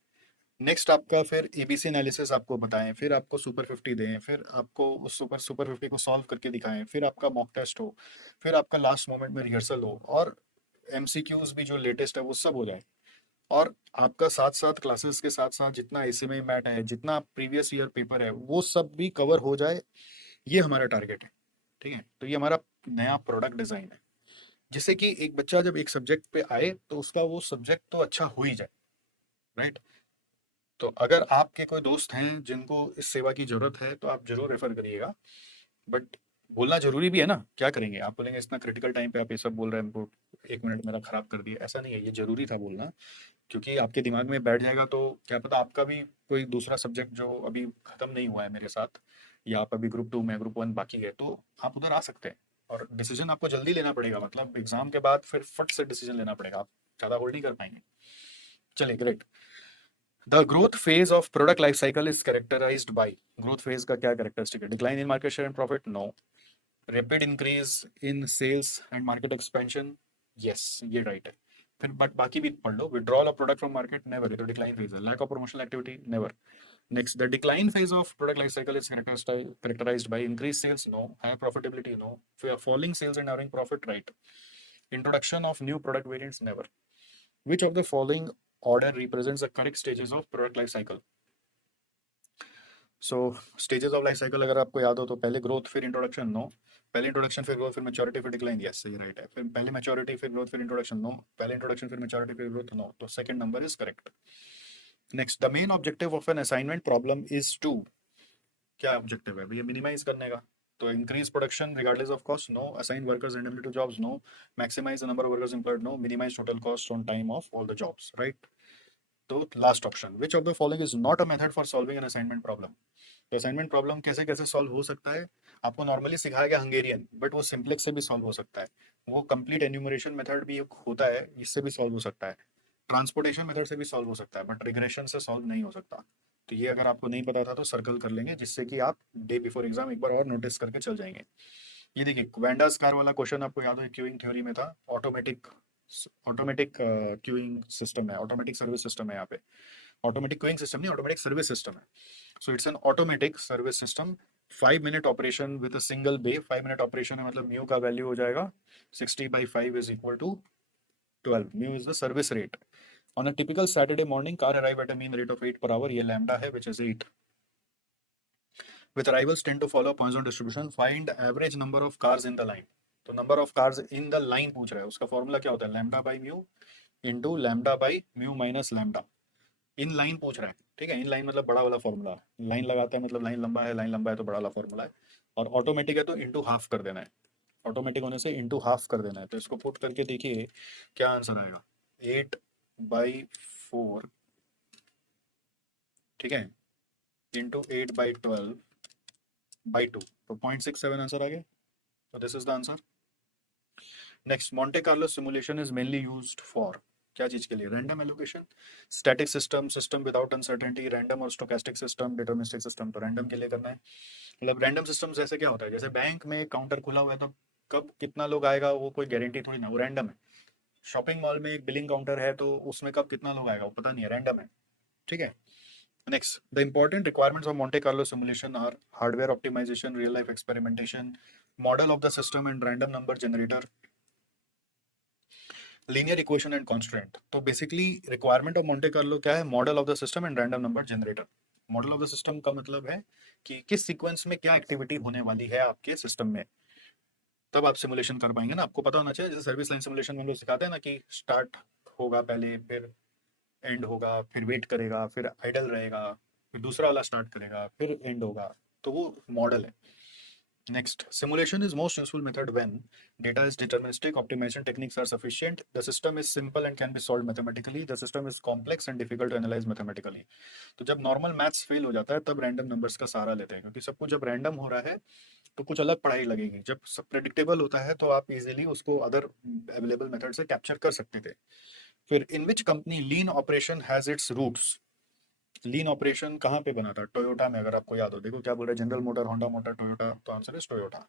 नेक्स्ट आपका फिर एबीसी एनालिसिस आपको बताएं, फिर आपको सुपर 50 दें, फिर आपको उस सुपर सुपर 50 को सॉल्व करके दिखाएं, फिर आपका मॉक टेस्ट हो, फिर आपका लास्ट मोमेंट में रिहर्सल हो, और एमसीक्यूज भी जो लेटेस्ट है वो सब हो जाए। और आपका साथ साथ क्लासेस के साथ साथ जितना एसएमए मैट है, जितना प्रीवियस ईयर पेपर है, वो सब भी कवर हो जाए। ये हमारा टारगेट है। ठीक है। तो ये हमारा नया प्रोडक्ट डिजाइन है, जिससे कि एक बच्चा जब एक सब्जेक्ट पे आए तो उसका वो सब्जेक्ट तो अच्छा हो ही जाए। राइट। तो अगर आपके कोई दोस्त हैं जिनको इस सेवा की जरूरत है तो आप जरूर रेफर करिएगा। बट बोलना जरूरी भी है ना, क्या करेंगे, आप बोलेंगे इतना क्रिटिकल टाइम पे आप ये सब बोल रहे हैं, हमको 1 मिनट मेरा खराब कर दिया। ऐसा नहीं है, ये जरूरी था बोलना। क्योंकि आपके दिमाग में बैठ जाएगा तो क्या पता आपका भी कोई दूसरा सब्जेक्ट जो अभी खत्म नहीं हुआ है मेरे साथ, या आप अभी ग्रुप 2 में, ग्रुप 1 बाकी है, तो आप उधर आ सकते हैं। और डिसीजन आपको जल्दी लेना पड़ेगा, मतलब एग्जाम के बाद फिर फट से डिसीजन लेना पड़ेगा, आप ज़्यादा होल्ड नहीं कर पाएंगे। चलिए, great. The growth phase of product life cycle is characterised by. Growth phase का क्या कैरेक्टरिस्टिक है? Decline in market share and profit? No. Rapid increase in sales and market expansion? Yes, ये राइट है। फिर बट बाकी भी पढ़ लो। Withdrawal of product from market? Never, ये तो डिक्लाइन फेज है। Lack of promotional activity? Never. Next, the decline phase of product life cycle is characterized by increased sales? No. Higher profitability? No. Falling sales and earning profit? Right. Introduction of new product variants? Never. Which of the following order represents the correct stages of product life cycle? So stages of life cycle अगर आपको याद हो तो पहले growth, फिर introduction? No. पहले introduction, फिर growth, फिर मैच्योरिटी, फिर डिक्लाइन? यस, सही, राइट है। फिर पहले मैच्योरिटी, फिर ग्रोथ, फिर इंट्रोडक्शन? नो। पहले इंट्रोडक्शन, फिर मैच्योरिटी, फिर ग्रोथ? नो। तो second number is correct. Next, the main objective of an assignment problem is to. क्या ऑब्जेक्टिव है भैया? मिनिमाइज करने का। तो increase production regardless of cost? No. Assign workers randomly to jobs? No. Maximize the number of workers employed? No. Minimize total cost on time of all the jobs? Right. तो last option, which of the following is not a method for solving N assignment problem? तो assignment problem कैसे कैसे solve हो सकता है, आपको normally सिखाया गया हंगेरियन, बट वो सिंप्लेक्स से भी सॉल्व हो सकता है। वो कंप्लीट एन्यूमरेशन मेथड भी एक होता है, इससे भी सॉल्व हो सकता है। ट्रांसपोर्टेशन मेथड से भी सॉल्व हो सकता है, बट रिग्रेशन से सॉल्व नहीं हो सकता। तो ये अगर आपको नहीं पता था तो सर्कल कर लेंगे, जिससे कि आप डे बिफोर एग्जाम एक बार और नोटिस करके चल जाएंगे। ये देखिए, वेंडास कार वाला क्वेश्चन आपको याद है, क्यूइंग थ्योरी में था। ऑटोमेटिक ऑटोमेटिक क्यूइंग सिस्टम है, ऑटोमेटिक सर्विस सिस्टम है यहाँ पे। ऑटोमेटिक क्यूइंग सिस्टम नहीं, ऑटोमेटिक सर्विस सिस्टम है। So it's an automatic service system, 5 minute operation with a single bay. 5 minute operation है, मतलब म्यू का वैल्यू हो जाएगा 60/5 is equal to 12। Mu is the service rate. On a typical Saturday morning car arrive at a mean rate of 8 per hour, ये lambda है which is 8। With arrivals tend to follow Poisson distribution, find average number of cars in the line। तो number of cars in the line पूछ रहा है, उसका formula क्या होता है, lambda by mu into lambda by mu minus lambda. In line पूछ रहा है, ठीक है। इन लाइन मतलब बड़ा वाला फॉर्मूला है, लाइन लगाता है मतलब लाइन लंबा है, लाइन लंबा है तो बड़ा वाला फॉर्मूला है। और ऑटोमेटिक है तो इंटू हाफ कर देना है, ऑटोमेटिक होने से इंटू हाफ कर देना है। तो इसको पुट करके देखिए क्या आंसर आएगा, 8/4, ठीक है, इंटू 8/12/2, तो 0.67 आंसर आ गया। So this is the answer. Next, Monte Carlo simulation is mainly used for क्या चीज के लिए, random allocation, static system, system without uncertainty, random और स्टोकेस्टिक सिस्टम, डिटरमिनिस्टिक सिस्टम। तो रैंडम के लिए करना है। मतलब रैंडम सिस्टम जैसे क्या होता है, जैसे बैंक में काउंटर खुला हुआ है तो कब कितना लोग आएगा वो कोई गारंटी थोड़ी ना, वो रैंडम है। शॉपिंग मॉल में एक बिलिंग काउंटर है तो उसमें कब कितना लोग आएगा वो पता नहीं है, रैंडम है, ठीक है। Next, the important requirements of Monte Carlo simulation are hardware optimization, real life experimentation, model of the system and random number generator, linear equation and constraint। तो basically requirement of Monte Carlo क्या है, model of the system and random number generator. Model of the system का मतलब है कि किस sequence में क्या एक्टिविटी होने वाली है आपके सिस्टम में, तब आप सिमुलेशन कर पाएंगे ना। आपको पता होना चाहिए, जैसे सर्विस लाइन सिमुलेशन में हम लोग सिखाते हैं ना कि स्टार्ट होगा पहले, फिर एंड होगा, फिर वेट करेगा, फिर आइडल रहेगा, फिर दूसरा वाला स्टार्ट करेगा, फिर एंड होगा। तो वो मॉडल है। Next, simulation is most useful method when data is deterministic, optimization techniques are sufficient, the system is simple and can be solved mathematically, the system is complex and difficult to analyze mathematically। तो जब normal maths fail हो जाता है तब random numbers का सहारा लेते हैं, क्योंकि सब कुछ जब रैंडम हो रहा है तो कुछ अलग पढ़ाई लगेगी। जब सब प्रेडिक्टेबल होता है तो आप इजीली उसको अदर अवेलेबल मेथड से कैप्चर कर सकते थे। फिर in which company lean operation has its roots. Lean operation कहाँ पे बना था, टोयोटा में, अगर आपको याद हो। देखो क्या बोल रहा है, general motor, Honda motor, Toyota. तो answer is Toyota.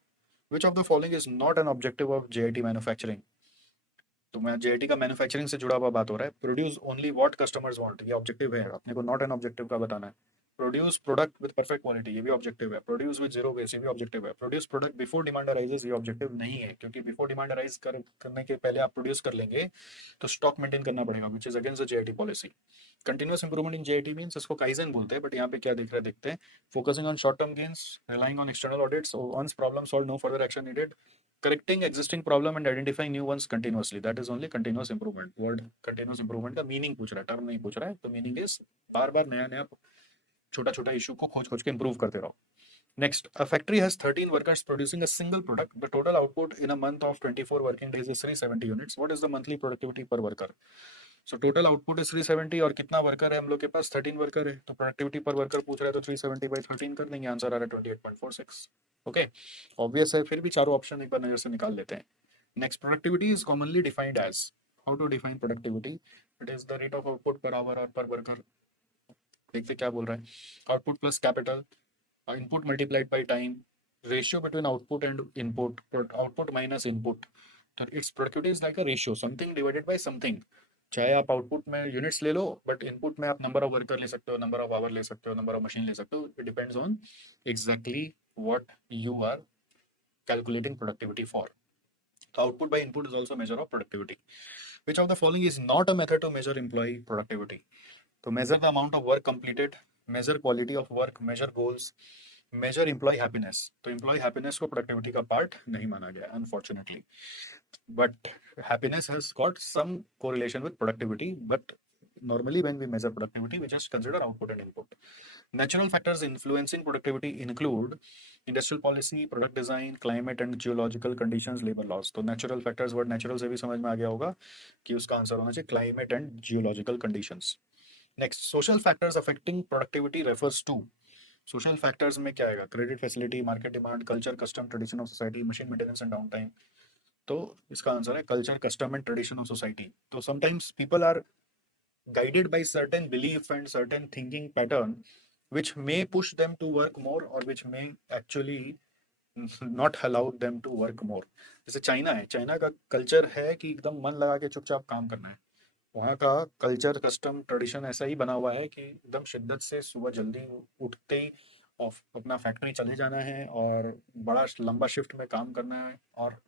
Which of the following is not an objective of JIT manufacturing. तो मैं जेआईटी का मैन्युफैक्चरिंग से जुड़ा हुआ बात हो रहा है। Produce only what customers want, ये ऑब्जेक्टिव है अपने को, नॉट एन ऑब्जेक्टिव का बताना है। Produce product with perfect quality, ये भी ऑब्जेक्टिव है। प्रोड्यूस विद जीरो वेस्ट, ये भी ऑब्जेक्टिव है। Produce product before demand arises, ये ऑब्जेक्टिव नहीं है, क्योंकि बिफोर डिमांड अराइज करने के पहले आप प्रोड्यूस कर लेंगे तो स्टॉक मेंटेन करना पड़ेगा, which is against the JIT policy. Continuous improvement in JIT means, इसको काइजन बोलते हैं, बट यहाँ पे क्या दिख रहा है देखते हैं। Focusing on short term gains, relying on external audits, once problem solve no further action needed, correcting existing problem and identifying new ones continuously, that is only continuous improvement। word continuous improvement का meaning पूछ रहा है, term नहीं पूछ रहा है। तो meaning is बार बार नया नया छोटा छोटा इशू को खोज खोज के इंप्रूव करते रहो। Next, a factory has 13 workers producing a single product, the total output in a month of 24 working days is 370 units, what is the monthly productivity per worker। So total output is 370 और कितना worker है हम लोग के पास, 13 worker है। तो productivity पर worker पूछ रहा है तो 370/13 कर देंगे, आंसर आ रहा है 28.46। ओके, ऑब्वियस है। फिर भी चारों ऑप्शन एक बार नजर से निकाल लेते हैं। Next, productivity is commonly defined as, how to define productivity, it is the rate of output per hour or per worker. देखते क्या बोल रहा है, output plus capital, input multiplied by time, ratio between output and input, output minus input. तो it's productivity is like a ratio, something divided by something. चाहे आप output में units ले लो, बट इनपुट में आप नंबर ऑफ वर्कर ले सकते हो, नंबर ऑफ आवर ले सकते हो, नंबर ऑफ मशीन ले सकते हो। It depends on exactly what you are calculating productivity for. तो output by input is also measure of productivity. Which of the following is not a method to measure employee productivity. तो measure the amount of work completed, measure quality of work, measure goals, measure employee happiness. तो employee happiness को productivity का part नहीं माना गया unfortunately, but happiness has got some correlation with productivity, but normally when we measure productivity we just consider output and input। Natural factors influencing productivity include industrial policy, product design, climate and geological conditions, labor laws। तो natural factors, word natural से भी समझ में आ गया होगा कि उसका आंसर होना चाहिए climate and geological conditions। Next, social factors affecting productivity refers to social factors में क्या आएगा? Credit facility, market demand, culture, custom, tradition of society, machine maintenance and down time. तो इसका आंसर है culture, custom and tradition of society. तो sometimes people are guided by certain belief and certain thinking pattern which may push them to work more or which may actually not allow them to work more। जैसे China है, China का culture है कि एकदम मन लगा के चुपचाप काम करना है। वहाँ का कल्चर, कस्टम, ट्रेडिशन ऐसा ही बना हुआ है कि एकदम शिद्दत से सुबह जल्दी उठते ही ऑफ अपना फैक्ट्री चले जाना है और बड़ा लंबा शिफ्ट में काम करना है और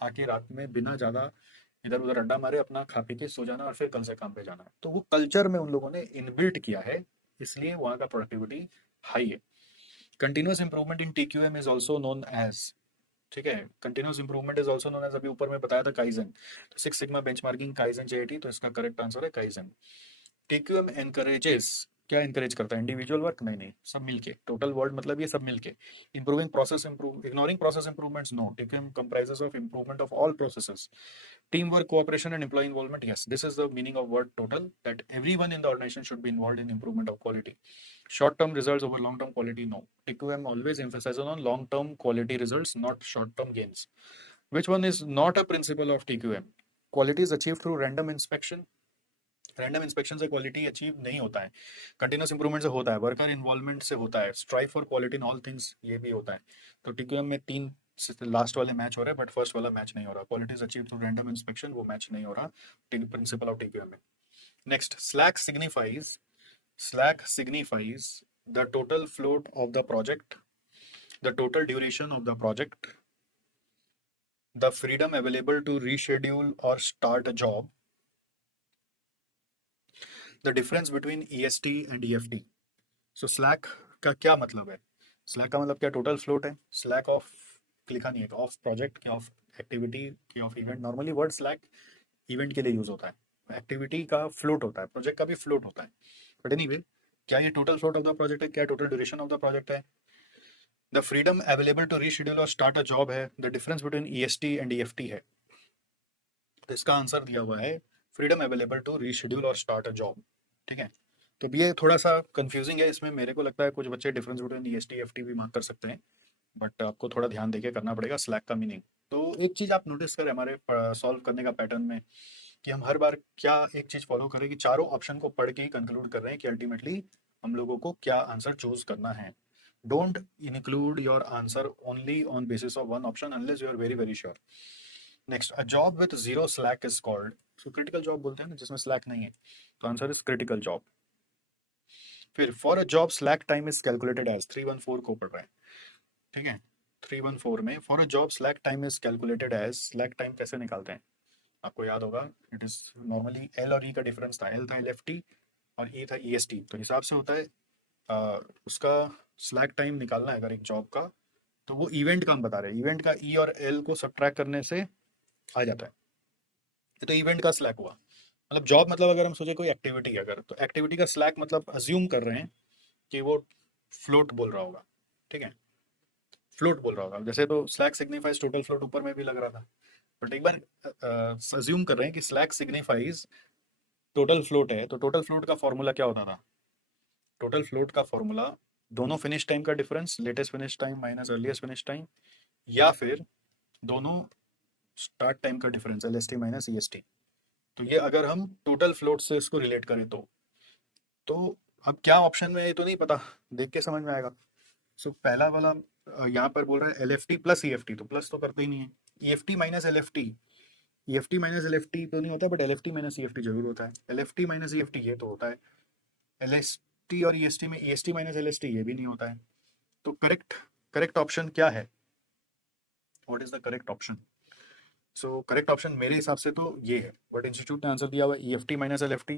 आके रात में बिना ज़्यादा इधर उधर अड्डा मारे अपना खा पी के सो जाना और फिर कल से काम पे जाना है। तो वो कल्चर में उन लोगों ने इनबिल्ट किया है, इसलिए वहाँ का प्रोडक्टिविटी हाई है। Continuous improvement in TQM is also known as, ठीक है, continuous improvement is also known as, अभी ऊपर में बताया था काइजन। तो six sigma benchmarking, kaizen, JAT, तो इसका करेक्ट आंसर है काइजन। टीक्यूएम एनकरेजेस, क्या एनकरेज करता है? Individual work? नहीं नहीं, सब मिलके, टोटल वर्ल्ड मतलब ये सब मिलके। Improving process, improve, ignoring process improvements, no. TQM comprises of improvement of all processes. Teamwork, cooperation, and employee involvement. Yes, this is the meaning of word total. That everyone in the organization should be involved in improvement of quality. Short-term results over long-term quality. No. TQM always emphasizes on long-term quality results, not short-term gains. Which one is not a principle of TQM? Quality is achieved through random inspection. Random inspection से quality achieve नहीं होता है। Continuous improvement से होता है, worker involvement से होता है, strive for quality in all things, ये भी होता है। तो टीक्यूएम में तीन लास्ट वाले मैच हो रहे हैं बट फर्स्ट वाला मैच नहीं हो रहा। Quality is achieve through random inspection, वो मैच नहीं हो रहा प्रिंसिपल ऑफ टीक्यूएम में। Next, slack signifies the total float of the project, the total duration of the project, the freedom available to reschedule or start a job, the difference between EST and EFT. So slack का क्या मतलब है? Slack का मतलब क्या? Total float है। Slack of लिखा नहीं है, ऑफ प्रोजेक्ट क्या, ऑफ एक्टिविटी क्या, of event. Normally word slack event के लिए यूज होता है, एक्टिविटी का फ्लोट होता है, प्रोजेक्ट का भी फ्लोट होता है। बट एनीवे, क्या ये total float of the project है? क्या total duration of the project है? The freedom available to reschedule or start a job है। The difference between EST and EFT है। तो इसका आंसर दिया हुआ है freedom available to reschedule or start a job. ठीक है, तो ये थोड़ा सा कंफ्यूजिंग है, इसमें मेरे को लगता है कुछ बच्चे डिफरेंस बिटवीन ईएसटी ईएफटी भी मार्क कर सकते हैं, बट आपको थोड़ा ध्यान देके करना पड़ेगा स्लैक का मीनिंग। तो एक चीज आप नोटिस करें हमारे सॉल्व करने का पैटर्न में, कि हम हर बार क्या एक चीज फॉलो करें कि चारों ऑप्शन को पढ़ के ही कंक्लूड कर रहे हैं कि अल्टीमेटली हम लोगों को क्या आंसर चूज करना है। Don't include your answer only on basis of one option unless you are very very sure. Next, a job with zero slack is called, so critical job बोलते हैं ना जिसमें स्लैक नहीं है, तो आंसर इज क्रिटिकल जॉब। फिर for a job slack time is calculated as, 314 को पढ़ रहे हैं, ठीक है। 314 में for a job slack time is calculated as, slack time कैसे निकालते हैं? आपको याद होगा, इट इज नॉर्मली एल और ई का डिफरेंस था, एल था एलएफटी और ई था ईएसटी। तो हिसाब से होता है उसका स्लैक टाइम निकालना है अगर एक जॉब का, तो वो इवेंट का हम बता रहे हैं, इवेंट का ई और एल को सब्ट्रैक्ट करने से आ जाता है। तो इवेंट का स्लैक हुआ, मतलब जॉब मतलब अगर हम सोचे कोई एक्टिविटी अगर, तो एक्टिविटी का स्लैक मतलब अज्यूम कर रहे हैं कि वो फ्लोट बोल रहा होगा, ठीक है, फ्लोट बोल रहा होगा। जैसे तो स्लैक सिग्निफाइज टोटल फ्लोट ऊपर में भी लग रहा था, बट एक बार अज्यूम कर रहे हैं कि स्लैक सिग्निफाइज टोटल फ्लोट है, तो टोटल फ्लोट का फॉर्मूला क्या होता था? टोटल फ्लोट का फॉर्मूला दोनों फिनिश टाइम का difference, latest finish time minus earliest finish time, या फिर दोनों स्टार्ट टाइम का डिफरेंस, एलएसटी माइनस ईएसटी। तो ये अगर हम टोटल फ्लोट से इसको रिलेट करें तो अब क्या ऑप्शन में है ये तो नहीं पता, देख के समझ में आएगा। सो पहला वाला यहाँ पर बोल रहा है एलएफटी प्लस ईएफटी, तो प्लस तो करते ही नहीं है। EFT minus LFT, EFT minus LFT तो नहीं होता बट एलएफटी माइनस ईएफटी जरूर होता है। एलएफटी माइनस ईएफटी ये तो होता है, एलएसटी और ईएसटी में ईएसटी माइनस एलएसटी ये भी नहीं होता है। तो करेक्ट करेक्ट ऑप्शन क्या है? What is the correct option? So correct option मेरे हिसाब से तो ये है, बट इंस्टीट्यूट ने आंसर दिया हुआ ईएफटी माइनस एलएफटी,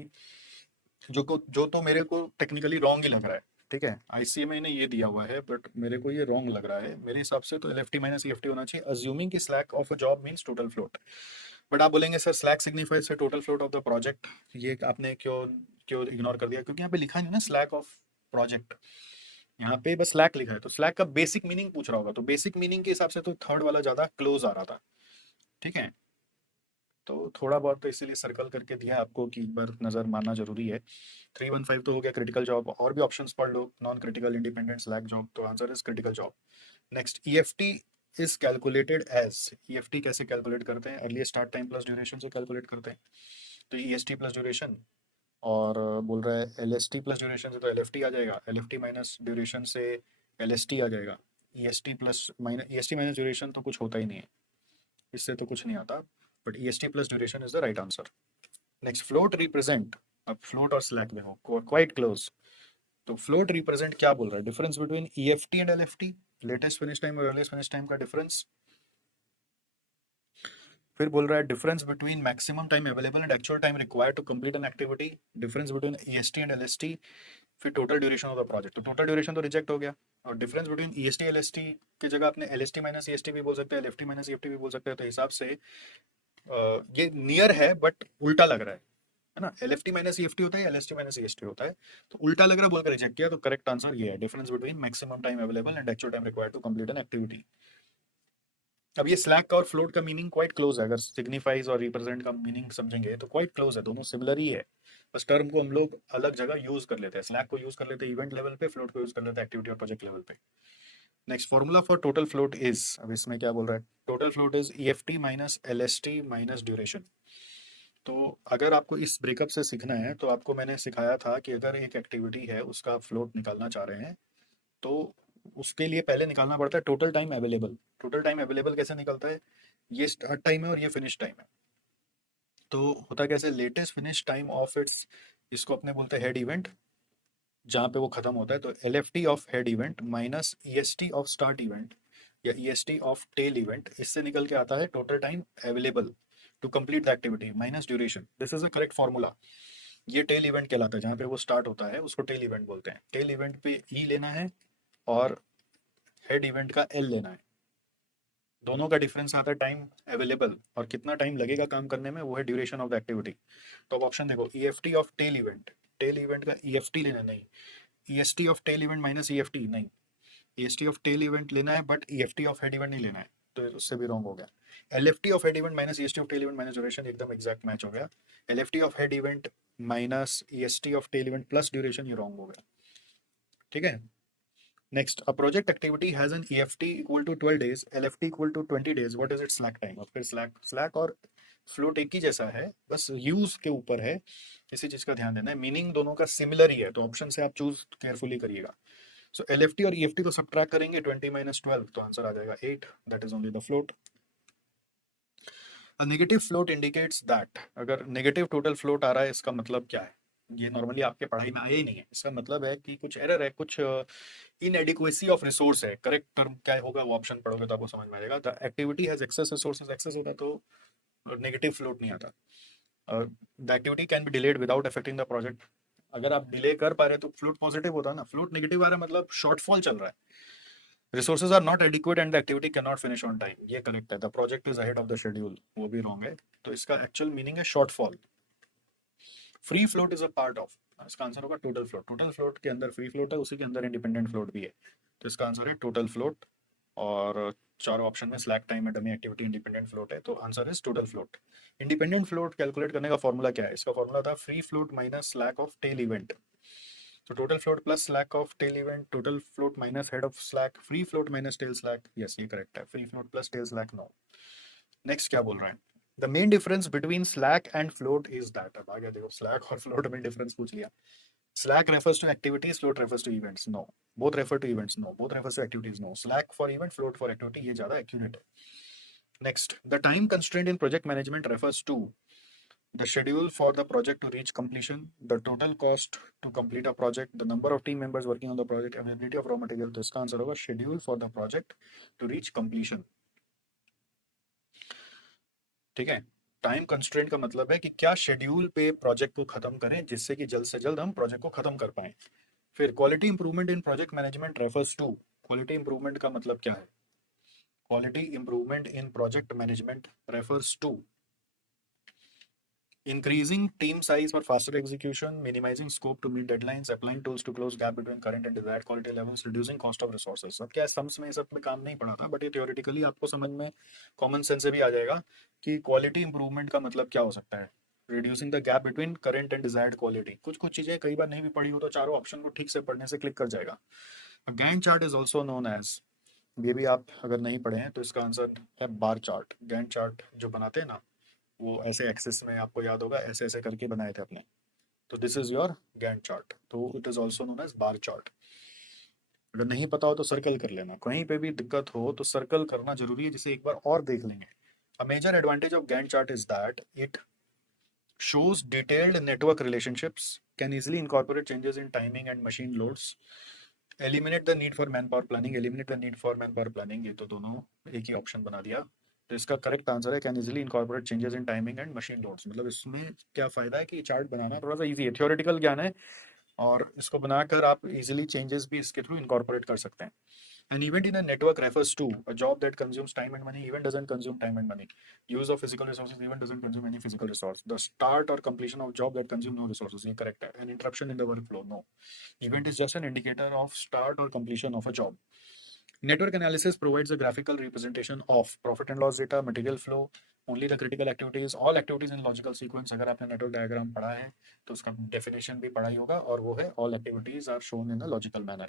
जो तो मेरे को टेक्निकली रॉन्ग ही लग रहा है, ठीक है। आईसीएमआई ने ये दिया हुआ है बट मेरे को ये रॉन्ग लग रहा है, मेरे हिसाब से तो एलएफटी माइनस ईएफटी होना चाहिए, अज्यूमिंग कि slack of a job means total float. But आप बोलेंगे सर स्लैक सिग्निफाइज से total float of the project, ये आपने क्यों क्यों इग्नोर कर दिया? क्योंकि यहाँ पे लिखा नहीं ना स्लैक ऑफ प्रोजेक्ट, यहाँ पे बस स्लैक लिखा है। तो स्लैक का बेसिक मीनिंग पूछ रहा होगा, तो बेसिक मीनिंग के हिसाब से तो थर्ड वाला ज्यादा क्लोज आ रहा था, ठीक है। तो थोड़ा बहुत तो इसीलिए सर्कल करके दिया है आपको कि एक बार नज़र मारना जरूरी है। 315 तो हो गया क्रिटिकल जॉब, और भी ऑप्शंस पढ़ लो, non critical, independent, slack job, तो answer is critical job. Next, EFT is calculated as, EFT कैसे कैलकुलेट करते हैं, earliest start time plus duration से कैलकुलेट करते हैं। तो ईएसटी प्लस ड्यूरेशन, और बोल रहा है एलएसटी प्लस ड्यूरेशन से तो एलएफटी आ जाएगा, एलएफटी माइनस ड्यूरेशन से एलएसटी आ जाएगा, EST plus minus, EST minus duration तो कुछ होता ही नहीं है, इससे तो कुछ नहीं आता, but EST plus duration is the right answer. Next, float represent, अब फ्लोट और स्लैक में हो क्वाइट क्लोज, तो फ्लोट रिप्रेजेंट क्या बोल रहा है, difference between EFT and LFT, latest finish time और अर्लीस्ट फिनिश टाइम का डिफरेंस। फिर बोल रहा है difference between maximum time available and actual time required to complete an activity, difference between EST and LST, फिर total duration of the project, तो total duration तो reject हो गया, और डिफरेंस बिटवीन ईएसटी एलएसटी की जगह आपने एलएसटी माइनस ईएसटी भी बोल सकते हैं, एलएफटी माइनस ईएफटी भी बोल सकते हैं, तो हिसाब से ये नियर है बट उल्टा लग रहा है ना, एलएफटी माइनस ईएफटी होता है, एलएसटी माइनस ईएसटी होता है, तो उल्टा लग रहा है बोलकर रिजेक्ट किया, तो करेक्ट आंसर ये है, difference between maximum time available and actual time required to complete an activity. अब ये स्लैक का और फ्लोट का मीनिंग क्वाइट क्लोज है, अगर सिग्निफाइज और रिप्रेजेंट का मीनिंग समझेंगे तो क्वाइट क्लोज है, दोनों सिमिलर ही है, बस टर्म को हम लोग अलग जगह यूज कर लेते हैं, स्लैक को यूज कर लेते हैं इवेंट लेवल पे, फ्लोट को यूज कर लेते हैं एक्टिविटी और प्रोजेक्ट लेवल पे। Next, formula for total float is, अब इसमें क्या बोल रहा है, total float is EFT minus LST minus duration. तो अगर आपको इस ब्रेकअप से सीखना है तो आपको मैंने सिखाया था कि अगर एक एक्टिविटी है उसका फ्लोट निकालना चाह रहे हैं तो उसके लिए पहले निकालना पड़ता है total time available. Total time available कैसे निकलता है, ये स्टार्ट टाइम है और ये फिनिश टाइम है, तो होता कैसे, latest finish time of its, इसको अपने बोलते हैं हेड इवेंट, जहाँ पे वो खत्म होता है, तो L F T of head event minus E S T of start event या E S T of tail event, इससे निकल के आता है total time available to complete the activity minus duration, this is a correct formula. ये tail event कहलाता है, जहाँ पे वो स्टार्ट होता है उसको टेल इवेंट बोलते हैं, टेल इवेंट पे ई लेना है और हेड इवेंट का एल लेना है, दोनों का डिफरेंस आता है टाइम अवेलेबल, और कितना टाइम लगेगा काम करने में वो है ड्यूरेशन ऑफ द एक्टिविटी। तो अब ऑप्शन देखो, EFT of tail event, tail event का ईएफटी लेना है, नहीं, EST of tail event minus EFT, नहीं, ईएसटी ऑफ टेल इवेंट लेना है but EFT of head event नहीं लेना है, तो उससे भी रॉन्ग हो गया। LFT of head event minus EST of tail event minus duration एकदम एग्जैक्ट मैच हो गया, LFT of head event minus EST of tail event plus duration ये रॉन्ग हो गया, ठीक है। Next, a project activity has an EFT equal to 12 days, LFT equal to 20 days, what is its slack time. अब फिर slack slack और float एक ही जैसा है, बस यूज के ऊपर है, इसी चीज का ध्यान देना है, मीनिंग दोनों का सिमिलर ही है, तो ऑप्शन से आप चूज केयरफुली करिएगा। सो एलएफटी और ईएफटी को सब्ट्रैक्ट करेंगे, 20 माइनस 12, तो आंसर आ जाएगा 8, that is only the float. A negative float indicates that, अगर नेगेटिव टोटल फ्लोट आ रहा है इसका मतलब क्या है, ये नॉर्मली आपके पढ़ाई में आया ही नहीं है, इसका मतलब है कि कुछ एरर है, कुछ इनएडिक्वेसी ऑफ रिसोर्स है, करेक्ट टर्म क्या होगा वो ऑप्शन पढ़ोगे तो आपको समझ में आएगा, the activity has excess resources, excess होता तो नेगेटिव फ्लोट नहीं आता। The activity can be delayed without affecting the project, अगर आप डिले कर पा रहे तो फ्लोट पॉजिटिव होता ना, फ्लोट नेगेटिव आ रहा है मतलब शॉर्टफॉल चल रहा है, resources are not adequate and the activity can not finish on time, ये करेक्ट है, the project is ahead of the schedule, वो भी रॉन्ग है, तो इसका एक्चुअल मीनिंग है shortfall. Free float is a part of, इसका आंसर होगा टोटल फ्लोट, टोटल फ्लोट के अंदर फ्री फ्लोट है, उसी के अंदर इंडिपेंडेंट फ्लोट भी है, तो इसका आंसर है टोटल फ्लोट, और चारों ऑप्शन में स्लैक टाइम है, डमी एक्टिविटी, इंडिपेंडेंट फ्लोट है, तो answer is total float. Independent float calculate करने का फॉर्मूला क्या है, इसका फॉर्मूला था free float minus slack of tail event, तो total float plus slack of tail event, total float minus head of slack, free float minus tail slack, yes ये correct है, free float plus tail slack no. Next क्या बोल रहे हैं, the main difference between slack and float is that, अब आ गया देखो, slack और फ्लोट में डिफरेंस पूछ लिया, Slack refers to activities, float refers to events. No. Both refer to events. No. Both refers to activities. No. Slack for event, float for activity. ये ज़्यादा accurate है. Next, the time constraint in project management refers to the schedule for the project to reach completion, the total cost to complete a project, the number of team members working on the project, availability of raw material. तो इसका answer होगा schedule for the project to reach completion. ठीक है. Time constraint का मतलब है कि क्या शेड्यूल पे प्रोजेक्ट को खत्म करें जिससे कि जल्द से जल्द हम प्रोजेक्ट को खत्म कर पाएं. फिर quality improvement in project management refers to, quality improvement का मतलब क्या है, quality improvement in project management refers to Increasing team size for faster execution, minimizing scope to meet deadlines, applying tools to close gap between current and desired quality levels, reducing cost of resources. अब क्या sums में सब में काम नहीं पड़ा था, but ये थियोरेटिकली आपको समझ में कॉमन सेंस से भी आ जाएगा कि क्वालिटी इंप्रूवमेंट का मतलब क्या हो सकता है। Reducing the gap between current and desired quality, कुछ कुछ चीजें कई बार नहीं भी पढ़ी हो तो चारों ऑप्शन को ठीक से पढ़ने से क्लिक कर जाएगा। Gantt chart is also known as, ये भी आप अगर नहीं पढ़े हैं तो इसका आंसर है बार चार्ट। गैंट चार्ट जो बनाते हैं ना, वो ऐसे एक्सिस में आपको याद होगा ऐसे ऐसे करके बनाए थे अपने, तो this is your Gantt chart, तो it is also known as bar chart. अगर नहीं पता हो तो सर्कल कर लेना, कहीं पे भी दिक्कत हो तो सर्कल करना जरूरी है, जिसे एक बार और देख लेंगे। A major advantage of Gantt chart is that it shows detailed network relationships, can easily incorporate changes in timing and machine loads, eliminate the need for manpower planning, eliminate the need for manpower planning, ये तो दोनों एक ही option बना दिया। तो इसका correct answer है can easily incorporate changes in timing and machine loads. मतलब इसमें क्या फायदा है कि चार्ट बनाना थोड़ा सा इजी है, थ्योरेटिकल ज्ञान है, और इसको बनाकर आप इजीली चेंजेस भी इसके थ्रू इनकॉर्पोरेट कर सकते हैं। An event in a network refers to a job that consumes time and money. Event doesn't consume time and money. Use of physical resources. Event doesn't consume any physical resource. The start or completion of job that consume no resources. ये correct है. An interruption in the workflow. No. Event is just an indicator of start or completion of a job. Network analysis provides a graphical representation of profit and loss data, material flow, only the critical activities, all activities in logical sequence. अगर आपने network diagram पढ़ा है तो उसका definition भी पढ़ा ही होगा, और वो है all activities are shown in a logical manner.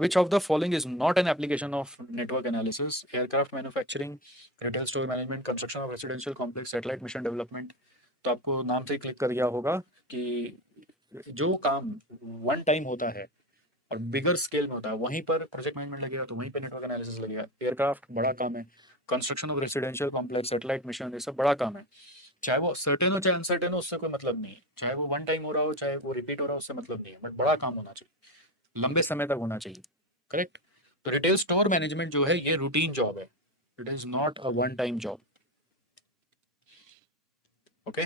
Which of the following is not an application of network analysis? Aircraft manufacturing, retail store management, construction of residential complex, satellite mission development. तो आपको नाम से ही click कर गया होगा कि जो काम वन टाइम होता है और बिगर स्केल में होता है वहीं पर प्रोजेक्ट मैनेजमेंट लगेगा, तो वहीं पर नेटवर्क एनालिसिस लगेगा। एयरक्राफ्ट बड़ा काम है, construction of residential complex, satellite mission, ये सब बड़ा काम है। चाहे वो सर्टेन हो चाहे अनसर्टेन हो, उससे कोई मतलब नहीं है। चाहे वो वन टाइम हो रहा हो चाहे वो रिपीट हो रहा हो, उससे मतलब नहीं है, बट बड़ा काम होना चाहिए, लंबे समय तक होना चाहिए। करेक्ट। तो रिटेल स्टोर मैनेजमेंट जो है ये रूटीन जॉब है, it is not a one time job. Okay.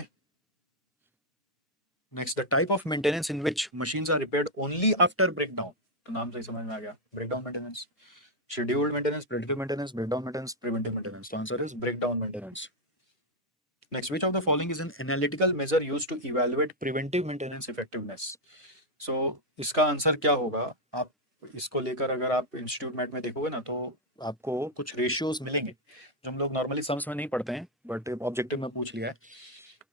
Next, the type of maintenance in which machines are repaired only after breakdown. तो नाम से ही समझ में आ गया, breakdown maintenance. Scheduled maintenance, predictive maintenance, breakdown maintenance, preventive maintenance. तो answer is breakdown maintenance. Next, which of the following is an analytical measure used to evaluate preventive maintenance effectiveness. So इसका आंसर क्या होगा, आप इसको लेकर अगर आप institute mat में देखोगे ना तो आपको कुछ रेशियोज मिलेंगे जो हम लोग नॉर्मली सम्स में नहीं पढ़ते हैं, बट ऑब्जेक्टिव में पूछ लिया है।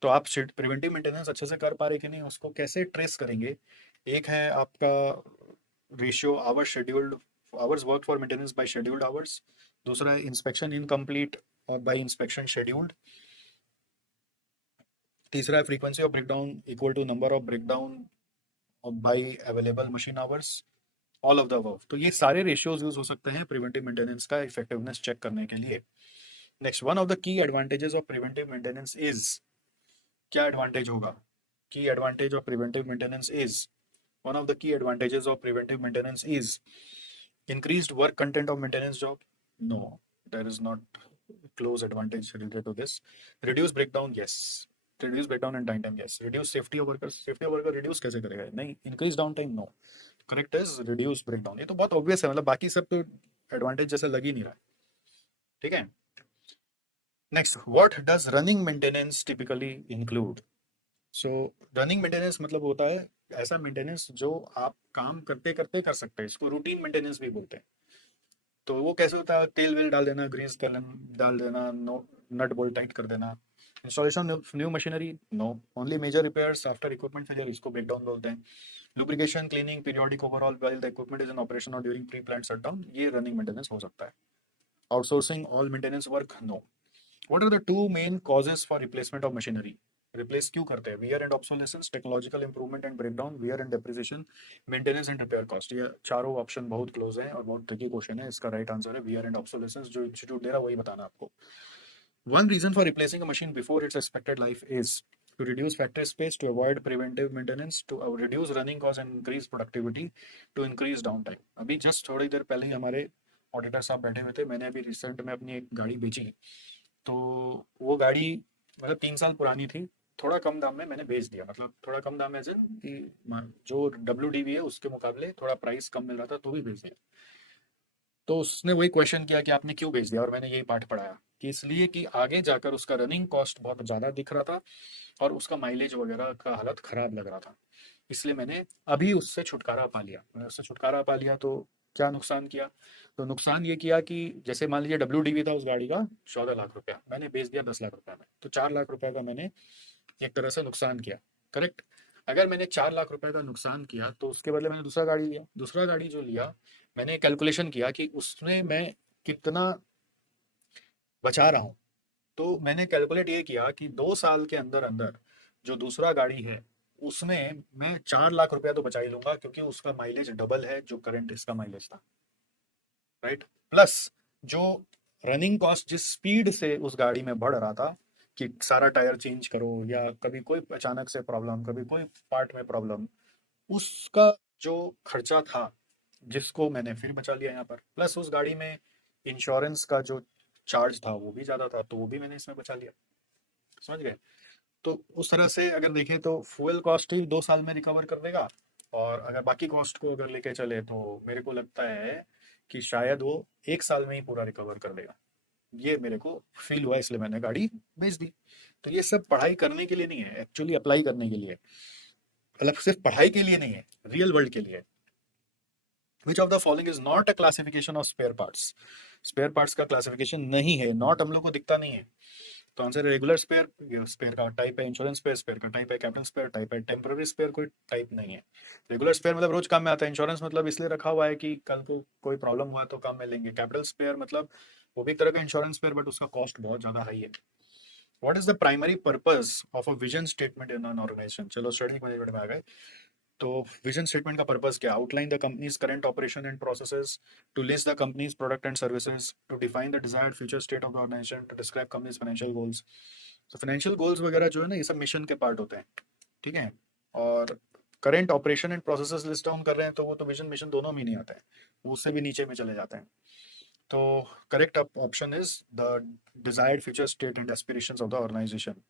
तो आप प्रिवेंटिव मेंटेनेंस अच्छे से कर पा रहे कि नहीं उसको कैसे ट्रेस करेंगे। एक है आपका ratio hours scheduled, hours work for maintenance by scheduled hours. दूसरा है इंस्पेक्शन इनकम्प्लीट और बाय इंस्पेक्शन शेड्यूल्ड। तीसरा है frequency of breakdown equal to number of breakdown by available machine hours, all of the above. तो ये सारे ratios use हो सकते हैं प्रिवेंटिव मेंटेनेंस का इफेक्टिवनेस चेक करने के लिए। Next, one of the key advantages of preventive maintenance is, क्या एडवांटेज होगा? की advantage of preventive maintenance is, one of the key advantages of preventive maintenance is increased work content of maintenance job. No, there is not close advantage related to this. Reduce breakdown, yes. Reduce breakdown and downtime, yes. Reduce safety of workers, safety of worker reduce कैसे करेगा? नहीं. Increase downtime, no. Correct is reduce breakdown. ये तो बहुत obvious है, मतलब बाकी सब तो advantage जैसा लग ही नहीं रहा है। ठीक है। Next, what does running maintenance typically include? So running maintenance मतलब होता है ऐसा मेंटेनेंस जो आप काम करते करते कर सकते हैं, इसको रूटीन मेंटेनेंस भी बोलते हैं। तो वो कैसे होता है? तेल वेल डाल देना, ग्रीस डाल देना, नो नट बोल्ट टाइट कर देना। Installation of new machinery, no. Only major repairs after equipment failure, इसको ब्रेकडाउन बोलते हैं। Lubrication, cleaning, periodic overall while the equipment is in operation और ड्यूरिंग प्री प्लांट शटडाउन, ये running maintenance हो सकता है। Outsourcing all maintenance work, no. What are the two main causes for replacement of machinery? Replace क्यों करते हैं? Wear and obsolescence, technological improvement and breakdown, wear and depreciation, maintenance and repair cost. ये चारों option बहुत close हैं और बहुत tricky question है। इसका राइट आंसर है वियर एंड ऑब्सोलेसेंस। जो इंस्टीट्यूट दे रहा है वही बताना आपको। One reason for replacing a machine before its expected life is to reduce factory space, to avoid preventive maintenance, to reduce running costs and increase productivity, to increase downtime। अभी just थोड़ी देर पहले ही हमारे ऑडिटर साहब बैठे हुए थे, मैंने अभी रिसेंट में अपनी एक गाड़ी बेची, तो वो गाड़ी मतलब 3 साल पुरानी थी, थोड़ा कम दाम में मैंने बेच दिया। मतलब थोड़ा कम दाम एज इन कि जो WDV है उसके मुकाबले थोड़ा प्राइस कम मिल रहा था तो भी बेच दिया। तो उसने वही क्वेश्चन किया कि आपने क्यों बेच दिया, और मैंने यही पाठ पढ़ाया कि इसलिए कि आगे जाकर उसका रनिंग कॉस्ट बहुत ज़्यादा दिख रहा था और उसका माइलेज वगैरह का हालत ख़राब लग रहा था। इसलिए मैंने अभी उससे छुटकारा पा लिया। मैंने उससे छुटकारा पा लिया तो क्या नुकसान किया? तो नुकसान ये किया कि जैसे मान लीजिए डब्ल्यूडीवी था उस गाड़ी का 14 लाख रुपया, मैंने बेच दिया 10 लाख रुपया में, तो 4 लाख रुपया का मैंने एक तरह से नुकसान किया। करेक्ट? अगर मैंने 4 लाख रुपए का नुकसान किया तो उसके बदले मैंने दूसरा गाड़ी लिया। दूसरा गाड़ी जो लिया, मैंने कैलकुलेशन किया कि उसमें मैं कितना बचा रहा हूँ। तो मैंने कैलकुलेट ये किया कि 2 साल के अंदर अंदर जो दूसरा गाड़ी है उसमें मैं 4 लाख रुपया तो बचा ही लूंगा, क्योंकि उसका माइलेज डबल है जो करंट इसका माइलेज था। राइट? प्लस जो रनिंग कॉस्ट जिस स्पीड से उस गाड़ी में बढ़ रहा था कि सारा टायर चेंज करो या कभी कोई अचानक से प्रॉब्लम, कभी कोई पार्ट में प्रॉब्लम, उसका जो खर्चा था जिसको मैंने फिर बचा लिया यहाँ पर। प्लस उस गाड़ी में इंश्योरेंस का जो चार्ज था वो भी ज़्यादा था, तो वो भी मैंने इसमें बचा लिया। समझ गए? तो उस तरह से अगर देखें तो फ्यूल कॉस्ट ही 2 साल में रिकवर कर देगा, और अगर बाकी कॉस्ट को अगर लेके चले तो मेरे को लगता है कि शायद वो 1 साल में ही पूरा रिकवर कर देगा। ये मेरे को फील हुआ, इसलिए मैंने गाड़ी बेच दी। तो ये सब पढ़ाई करने के लिए नहीं है, एक्चुअली अप्लाई करने के लिए। मतलब सिर्फ पढ़ाई के लिए नहीं है, रियल वर्ल्ड के लिए। Which of the following is not a classification of spare parts? Spare parts का क्लासिफिकेशन नहीं है, नॉट हम लोग को दिखता नहीं है। तो आंसर है रेगुलर स्पेयर, स्पेयर का टाइप है इंश्योरेंस स्पेयर, स्पेयर का टाइप है कैपिटल स्पेयर, टाइप है टेम्पररी स्पेयर, कोई टाइप नहीं है। रेगुलर स्पेयर मतलब रोज काम में आता है, इंश्योरेंस मतलब इसलिए रखा हुआ है कि कल को कोई प्रॉब्लम हुआ तो काम में लेंगे। कैपिटल स्पेयर मतलब वो भी एक तरह का इंश्योरेंस स्पेयर, बट उसका कॉस्ट बहुत ज्यादा हाई है। What is the primary purpose of a vision statement in an organization? चलो स्ट्रेटेजिक मैनेजमेंट में आ गए। तो विजन स्टेटमेंट का पर्पस क्या? Outline the company's current operation and processes, to list the company's product and services, to define the desired future state of the organization, to describe company's financial goals. तो financial goals वगैरह जो है ना, ये सब mission के part होते हैं। ठीक है? और current operation and processes list down कर रहे हैं तो वो तो विजन मिशन दोनों में नहीं आता है, वो उससे भी नीचे में चले जाते हैं। तो correct option is the desired future state and aspirations of the organization.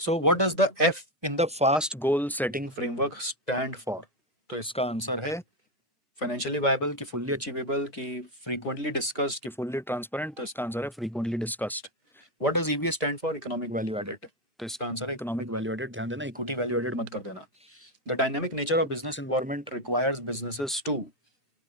So what does the F in the FAST goal setting framework stand for? तो इसका आंसर है फाइनेंशियली वायबल, की फुल्ली अचीवेबल, की फ्रीक्वेंटली डिस्कस्ड, की fully transparent. तो इसका answer है frequently discussed. What does EVS stand for? Economic value added. तो इसका आंसर है इकोनॉमिक वैल्यू एडेड। ध्यान देना, इक्विटी वैल्यू एडेड मत कर देना। The dynamic nature of business environment requires businesses to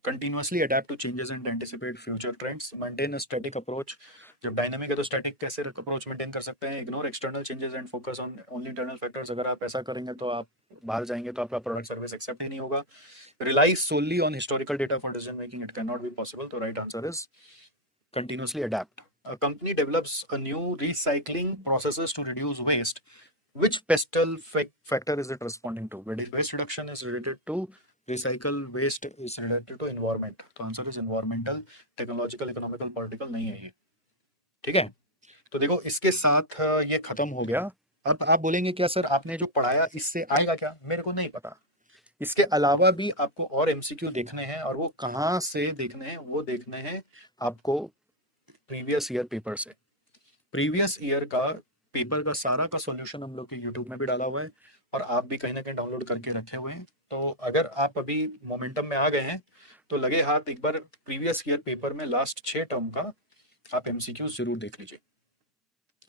continuously adapt to changes and anticipate future trends, maintain a static approach. जब dynamic है तो स्टैटिक कैसे अप्रोच मेंटेन कर सकते हैं? Ignore external changes and focus on only internal factors. अगर आप ऐसा करेंगे तो आप बाहर जाएंगे तो आपका प्रोडक्ट सर्विस एक्सेप्ट ही नहीं होगा। Rely solely on historical data for decision making, it cannot be possible. The right answer is continuously adapt. A company develops a new recycling processes to reduce waste. Which pestle factor is it responding to? Waste reduction is related to recycle, waste is related to environment. तो answer is environmental, technological, economical, political नहीं है ये। ठीक है? तो देखो इसके साथ ये खत्म हो गया। अब आप बोलेंगे क्या सर आपने जो पढ़ाया इससे आएगा क्या? मेरे को नहीं पता। इसके अलावा भी आपको और एमसीक्यू देखने हैं, और वो कहाँ से देखने हैं? वो देखने हैं आपको प्रीवियस ईयर पेपर से। प्रीवियस ईयर का पेपर का सारा का सॉल्यूशन हम लोग के यूट्यूब में भी डाला हुआ है, और आप भी कहीं ना कहीं डाउनलोड करके रखे हुए हैं। तो अगर आप अभी मोमेंटम में आ गए हैं तो लगे हाथ एक बार प्रीवियस ईयर पेपर में लास्ट 6 टर्म का आप एमसीक्यू जरूर देख लीजिए।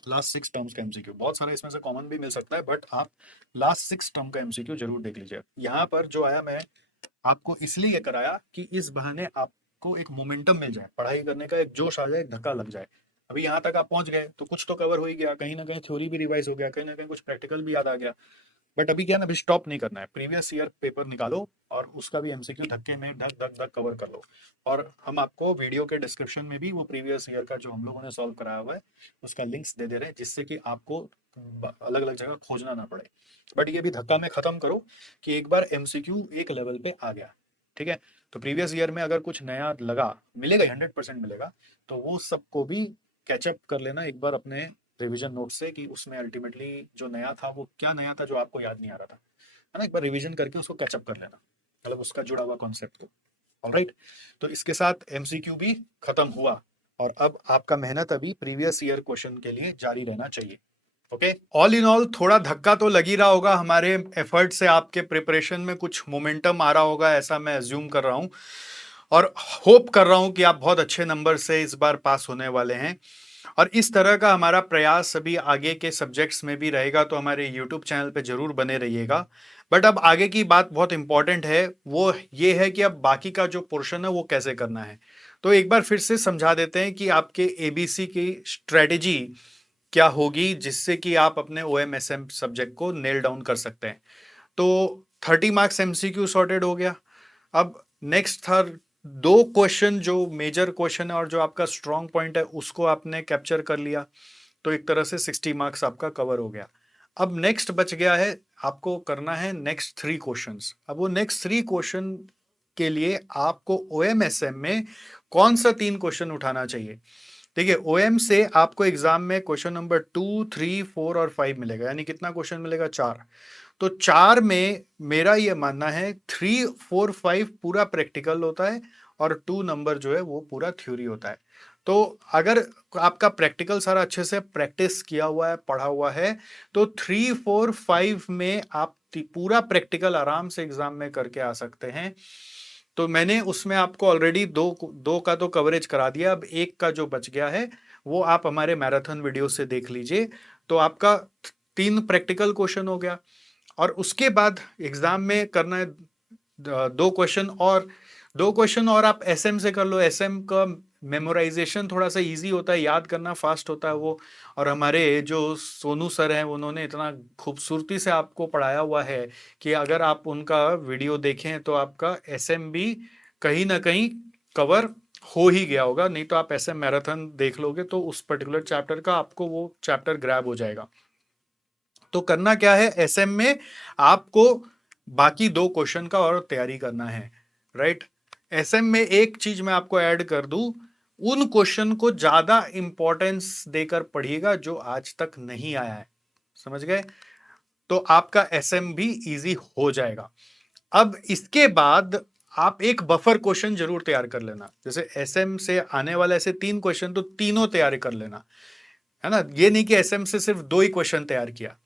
लास्ट 6 टर्म्स का एमसीक्यू बहुत सारा इसमें से कॉमन भी मिल सकता है, बट आप लास्ट 6 टर्म का एमसीक्यू जरूर देख लीजिए। यहाँ पर जो आया मैं आपको इसलिए कराया कि इस बहाने आपको एक मोमेंटम मिल जाए, पढ़ाई करने का एक जोश आ जाए, एक धक्का लग जाए। अभी यहाँ तक आप पहुंच गए तो कुछ तो कवर हो ही गया, कहीं ना कहीं थ्योरी भी रिवाइज हो गया, कहीं ना कहीं कुछ प्रैक्टिकल भी याद आ गया। बट अभी क्या ना, अभी स्टॉप नहीं करना है, प्रीवियस ईयर पेपर निकालो और उसका भी एमसीक्यू धक्के में धक धक धक कवर कर लो। और हम आपको वीडियो के डिस्क्रिप्शन में भी वो प्रीवियस ईयर का जो हम लोगों ने सॉल्व कराया हुआ है उसका लिंक्स दे दे रहे हैं, जिससे कि आपको अलग अलग जगह खोजना ना पड़े। बट ये भी धक्का में खत्म करो कि एक बार एमसीक्यू एक लेवल पे आ गया। ठीक है? तो प्रीवियस ईयर में अगर कुछ नया लगा, मिलेगा, 100% मिलेगा, तो वो सबको भी कैचअप कर लेना एक बार अपने रिवीजन नोट से कि उसमें अल्टीमेटली जो नया था वो क्या नया था जो आपको याद नहीं आ रहा था, है ना? एक बार रिवीजन करके उसको कैचअप कर लेना, मतलब उसका जुड़ा हुआ कॉन्सेप्ट को। ऑलराइट? तो इसके साथ एमसीक्यू भी खत्म हुआ, और अब आपका मेहनत अभी प्रीवियस ईयर क्वेश्चन के लिए जारी रहना चाहिए। ओके, ऑल इन ऑल थोड़ा धक्का तो लग ही रहा होगा हमारे एफर्ट से, आपके प्रिपरेशन में कुछ मोमेंटम आ रहा होगा, ऐसा मैं अज्यूम कर रहा हूं और होप कर रहा हूं कि आप बहुत अच्छे नंबर से इस बार पास होने वाले हैं। और इस तरह का हमारा प्रयास अभी आगे के सब्जेक्ट्स में भी रहेगा, तो हमारे यूट्यूब चैनल पे जरूर बने रहिएगा। बट अब आगे की बात बहुत इंपॉर्टेंट है, वो ये है कि अब बाकी का जो पोर्शन है वो कैसे करना है। तो एक बार फिर से समझा देते हैं कि आपके एबीसी की स्ट्रेटेजी क्या होगी, जिससे कि आप अपने ओएमएसएम सब्जेक्ट को नेल डाउन कर सकते हैं। तो 30 मार्क्स एमसीक्यू सॉर्टेड हो गया। अब नेक्स्ट था दो क्वेश्चन जो मेजर क्वेश्चन है और जो आपका स्ट्रॉन्ग पॉइंट है उसको आपने कैप्चर कर लिया, तो एक तरह से 60 मार्क्स आपका कवर हो गया। अब नेक्स्ट बच गया है, आपको करना है नेक्स्ट 3 क्वेश्चंस। अब वो नेक्स्ट 3 क्वेश्चन के लिए आपको ओएमएसएम में कौन सा 3 क्वेश्चन उठाना चाहिए। देखिए, ओएम से आपको एग्जाम में क्वेश्चन नंबर 2, 3, 4 और 5 मिलेगा, यानी कितना क्वेश्चन मिलेगा, 4। तो 4 में मेरा ये मानना है 3, 4, 5 पूरा प्रैक्टिकल होता है और 2 नंबर जो है वो पूरा थ्योरी होता है। तो अगर आपका प्रैक्टिकल सारा अच्छे से प्रैक्टिस किया हुआ है, पढ़ा हुआ है, तो 3, 4, 5 में आप पूरा प्रैक्टिकल आराम से एग्जाम में करके आ सकते हैं। तो मैंने उसमें आपको ऑलरेडी दो का तो कवरेज करा दिया, अब एक का जो बच गया है वो आप हमारे मैराथन वीडियो से देख लीजिए। तो आपका 3 प्रैक्टिकल क्वेश्चन हो गया और उसके बाद एग्जाम में करना है 2 क्वेश्चन और आप एसएम से कर लो। एसएम का मेमोराइजेशन थोड़ा सा इजी होता है, याद करना फास्ट होता है वो। और हमारे जो सोनू सर हैं उन्होंने इतना खूबसूरती से आपको पढ़ाया हुआ है कि अगर आप उनका वीडियो देखें तो आपका एसएम भी कहीं ना कहीं कवर हो ही गया होगा। नहीं तो आप एसएम मैराथन देख लोगे तो उस पर्टिकुलर चैप्टर का आपको वो चैप्टर ग्रैब हो जाएगा। तो करना क्या है, एसएम में आपको बाकी 2 क्वेश्चन का और तैयारी करना है, राइट। एसएम में एक चीज मैं आपको ऐड कर दूं, उन क्वेश्चन को ज्यादा इंपॉर्टेंस देकर पढ़िएगा जो आज तक नहीं आया है, समझ गए। तो आपका एसएम भी इजी हो जाएगा। अब इसके बाद आप एक बफर क्वेश्चन जरूर तैयार कर लेना। जैसे एसएम से आने वाले ऐसे 3 क्वेश्चन तो तीनों तैयार कर लेना, है ना। ये नहीं कि एसएम से सिर्फ 2 ही क्वेश्चन तैयार किया।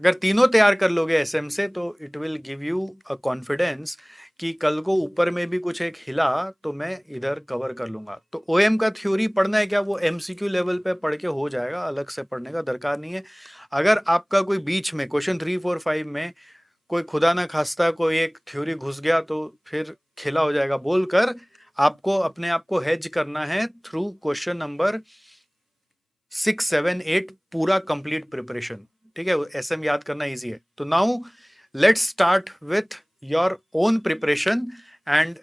अगर तीनों तैयार कर लोगे एसएम से तो it will give you a confidence कि कल को ऊपर में भी कुछ एक हिला तो मैं इधर कवर कर लूंगा। तो ओएम का थ्योरी पढ़ना है क्या, वो एमसीक्यू लेवल पे पढ़ के हो जाएगा, अलग से पढ़ने का दरकार नहीं है। अगर आपका कोई बीच में क्वेश्चन 3, 4, 5 में कोई खुदा ना खास्ता कोई एक थ्योरी घुस गया तो फिर खेला हो जाएगा बोलकर आपको अपने आप को हेज करना है थ्रू क्वेश्चन नंबर 6, 7, 8 पूरा कंप्लीट प्रिपरेशन। ठीक है, एसएम याद करना इजी है। तो now let's start with your own preparation and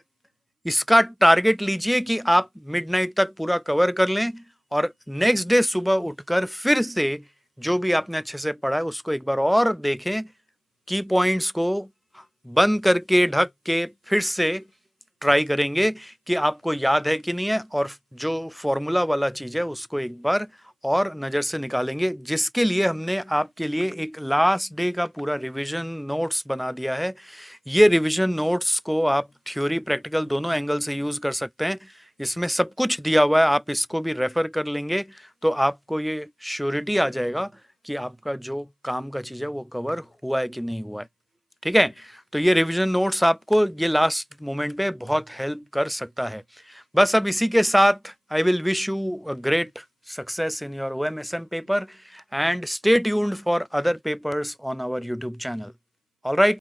इसका टारगेट लीजिए कि आप मिडनाइट तक पूरा कवर कर लें और नेक्स्ट डे सुबह उठकर फिर से जो भी आपने अच्छे से पढ़ा है उसको एक बार और देखें, की पॉइंट्स को बंद करके ढक के फिर से ट्राई करेंगे कि आपको याद है कि नहीं है, और जो फॉर्मूला वाला चीज है उसको एक बार और नजर से निकालेंगे, जिसके लिए हमने आपके लिए एक लास्ट डे का पूरा रिवीजन नोट्स बना दिया है। ये रिवीजन नोट्स को आप थ्योरी प्रैक्टिकल दोनों एंगल से यूज कर सकते हैं, इसमें सब कुछ दिया हुआ है, आप इसको भी रेफर कर लेंगे तो आपको ये श्योरिटी आ जाएगा कि आपका जो काम का चीज है वो कवर हुआ है कि नहीं हुआ है। ठीक है, तो ये रिवीजन नोट्स आपको ये लास्ट मोमेंट पे बहुत हेल्प कर सकता है। बस अब इसी के साथ I will wish you a great success in your OMSM paper and stay tuned for other papers on our YouTube channel. All right.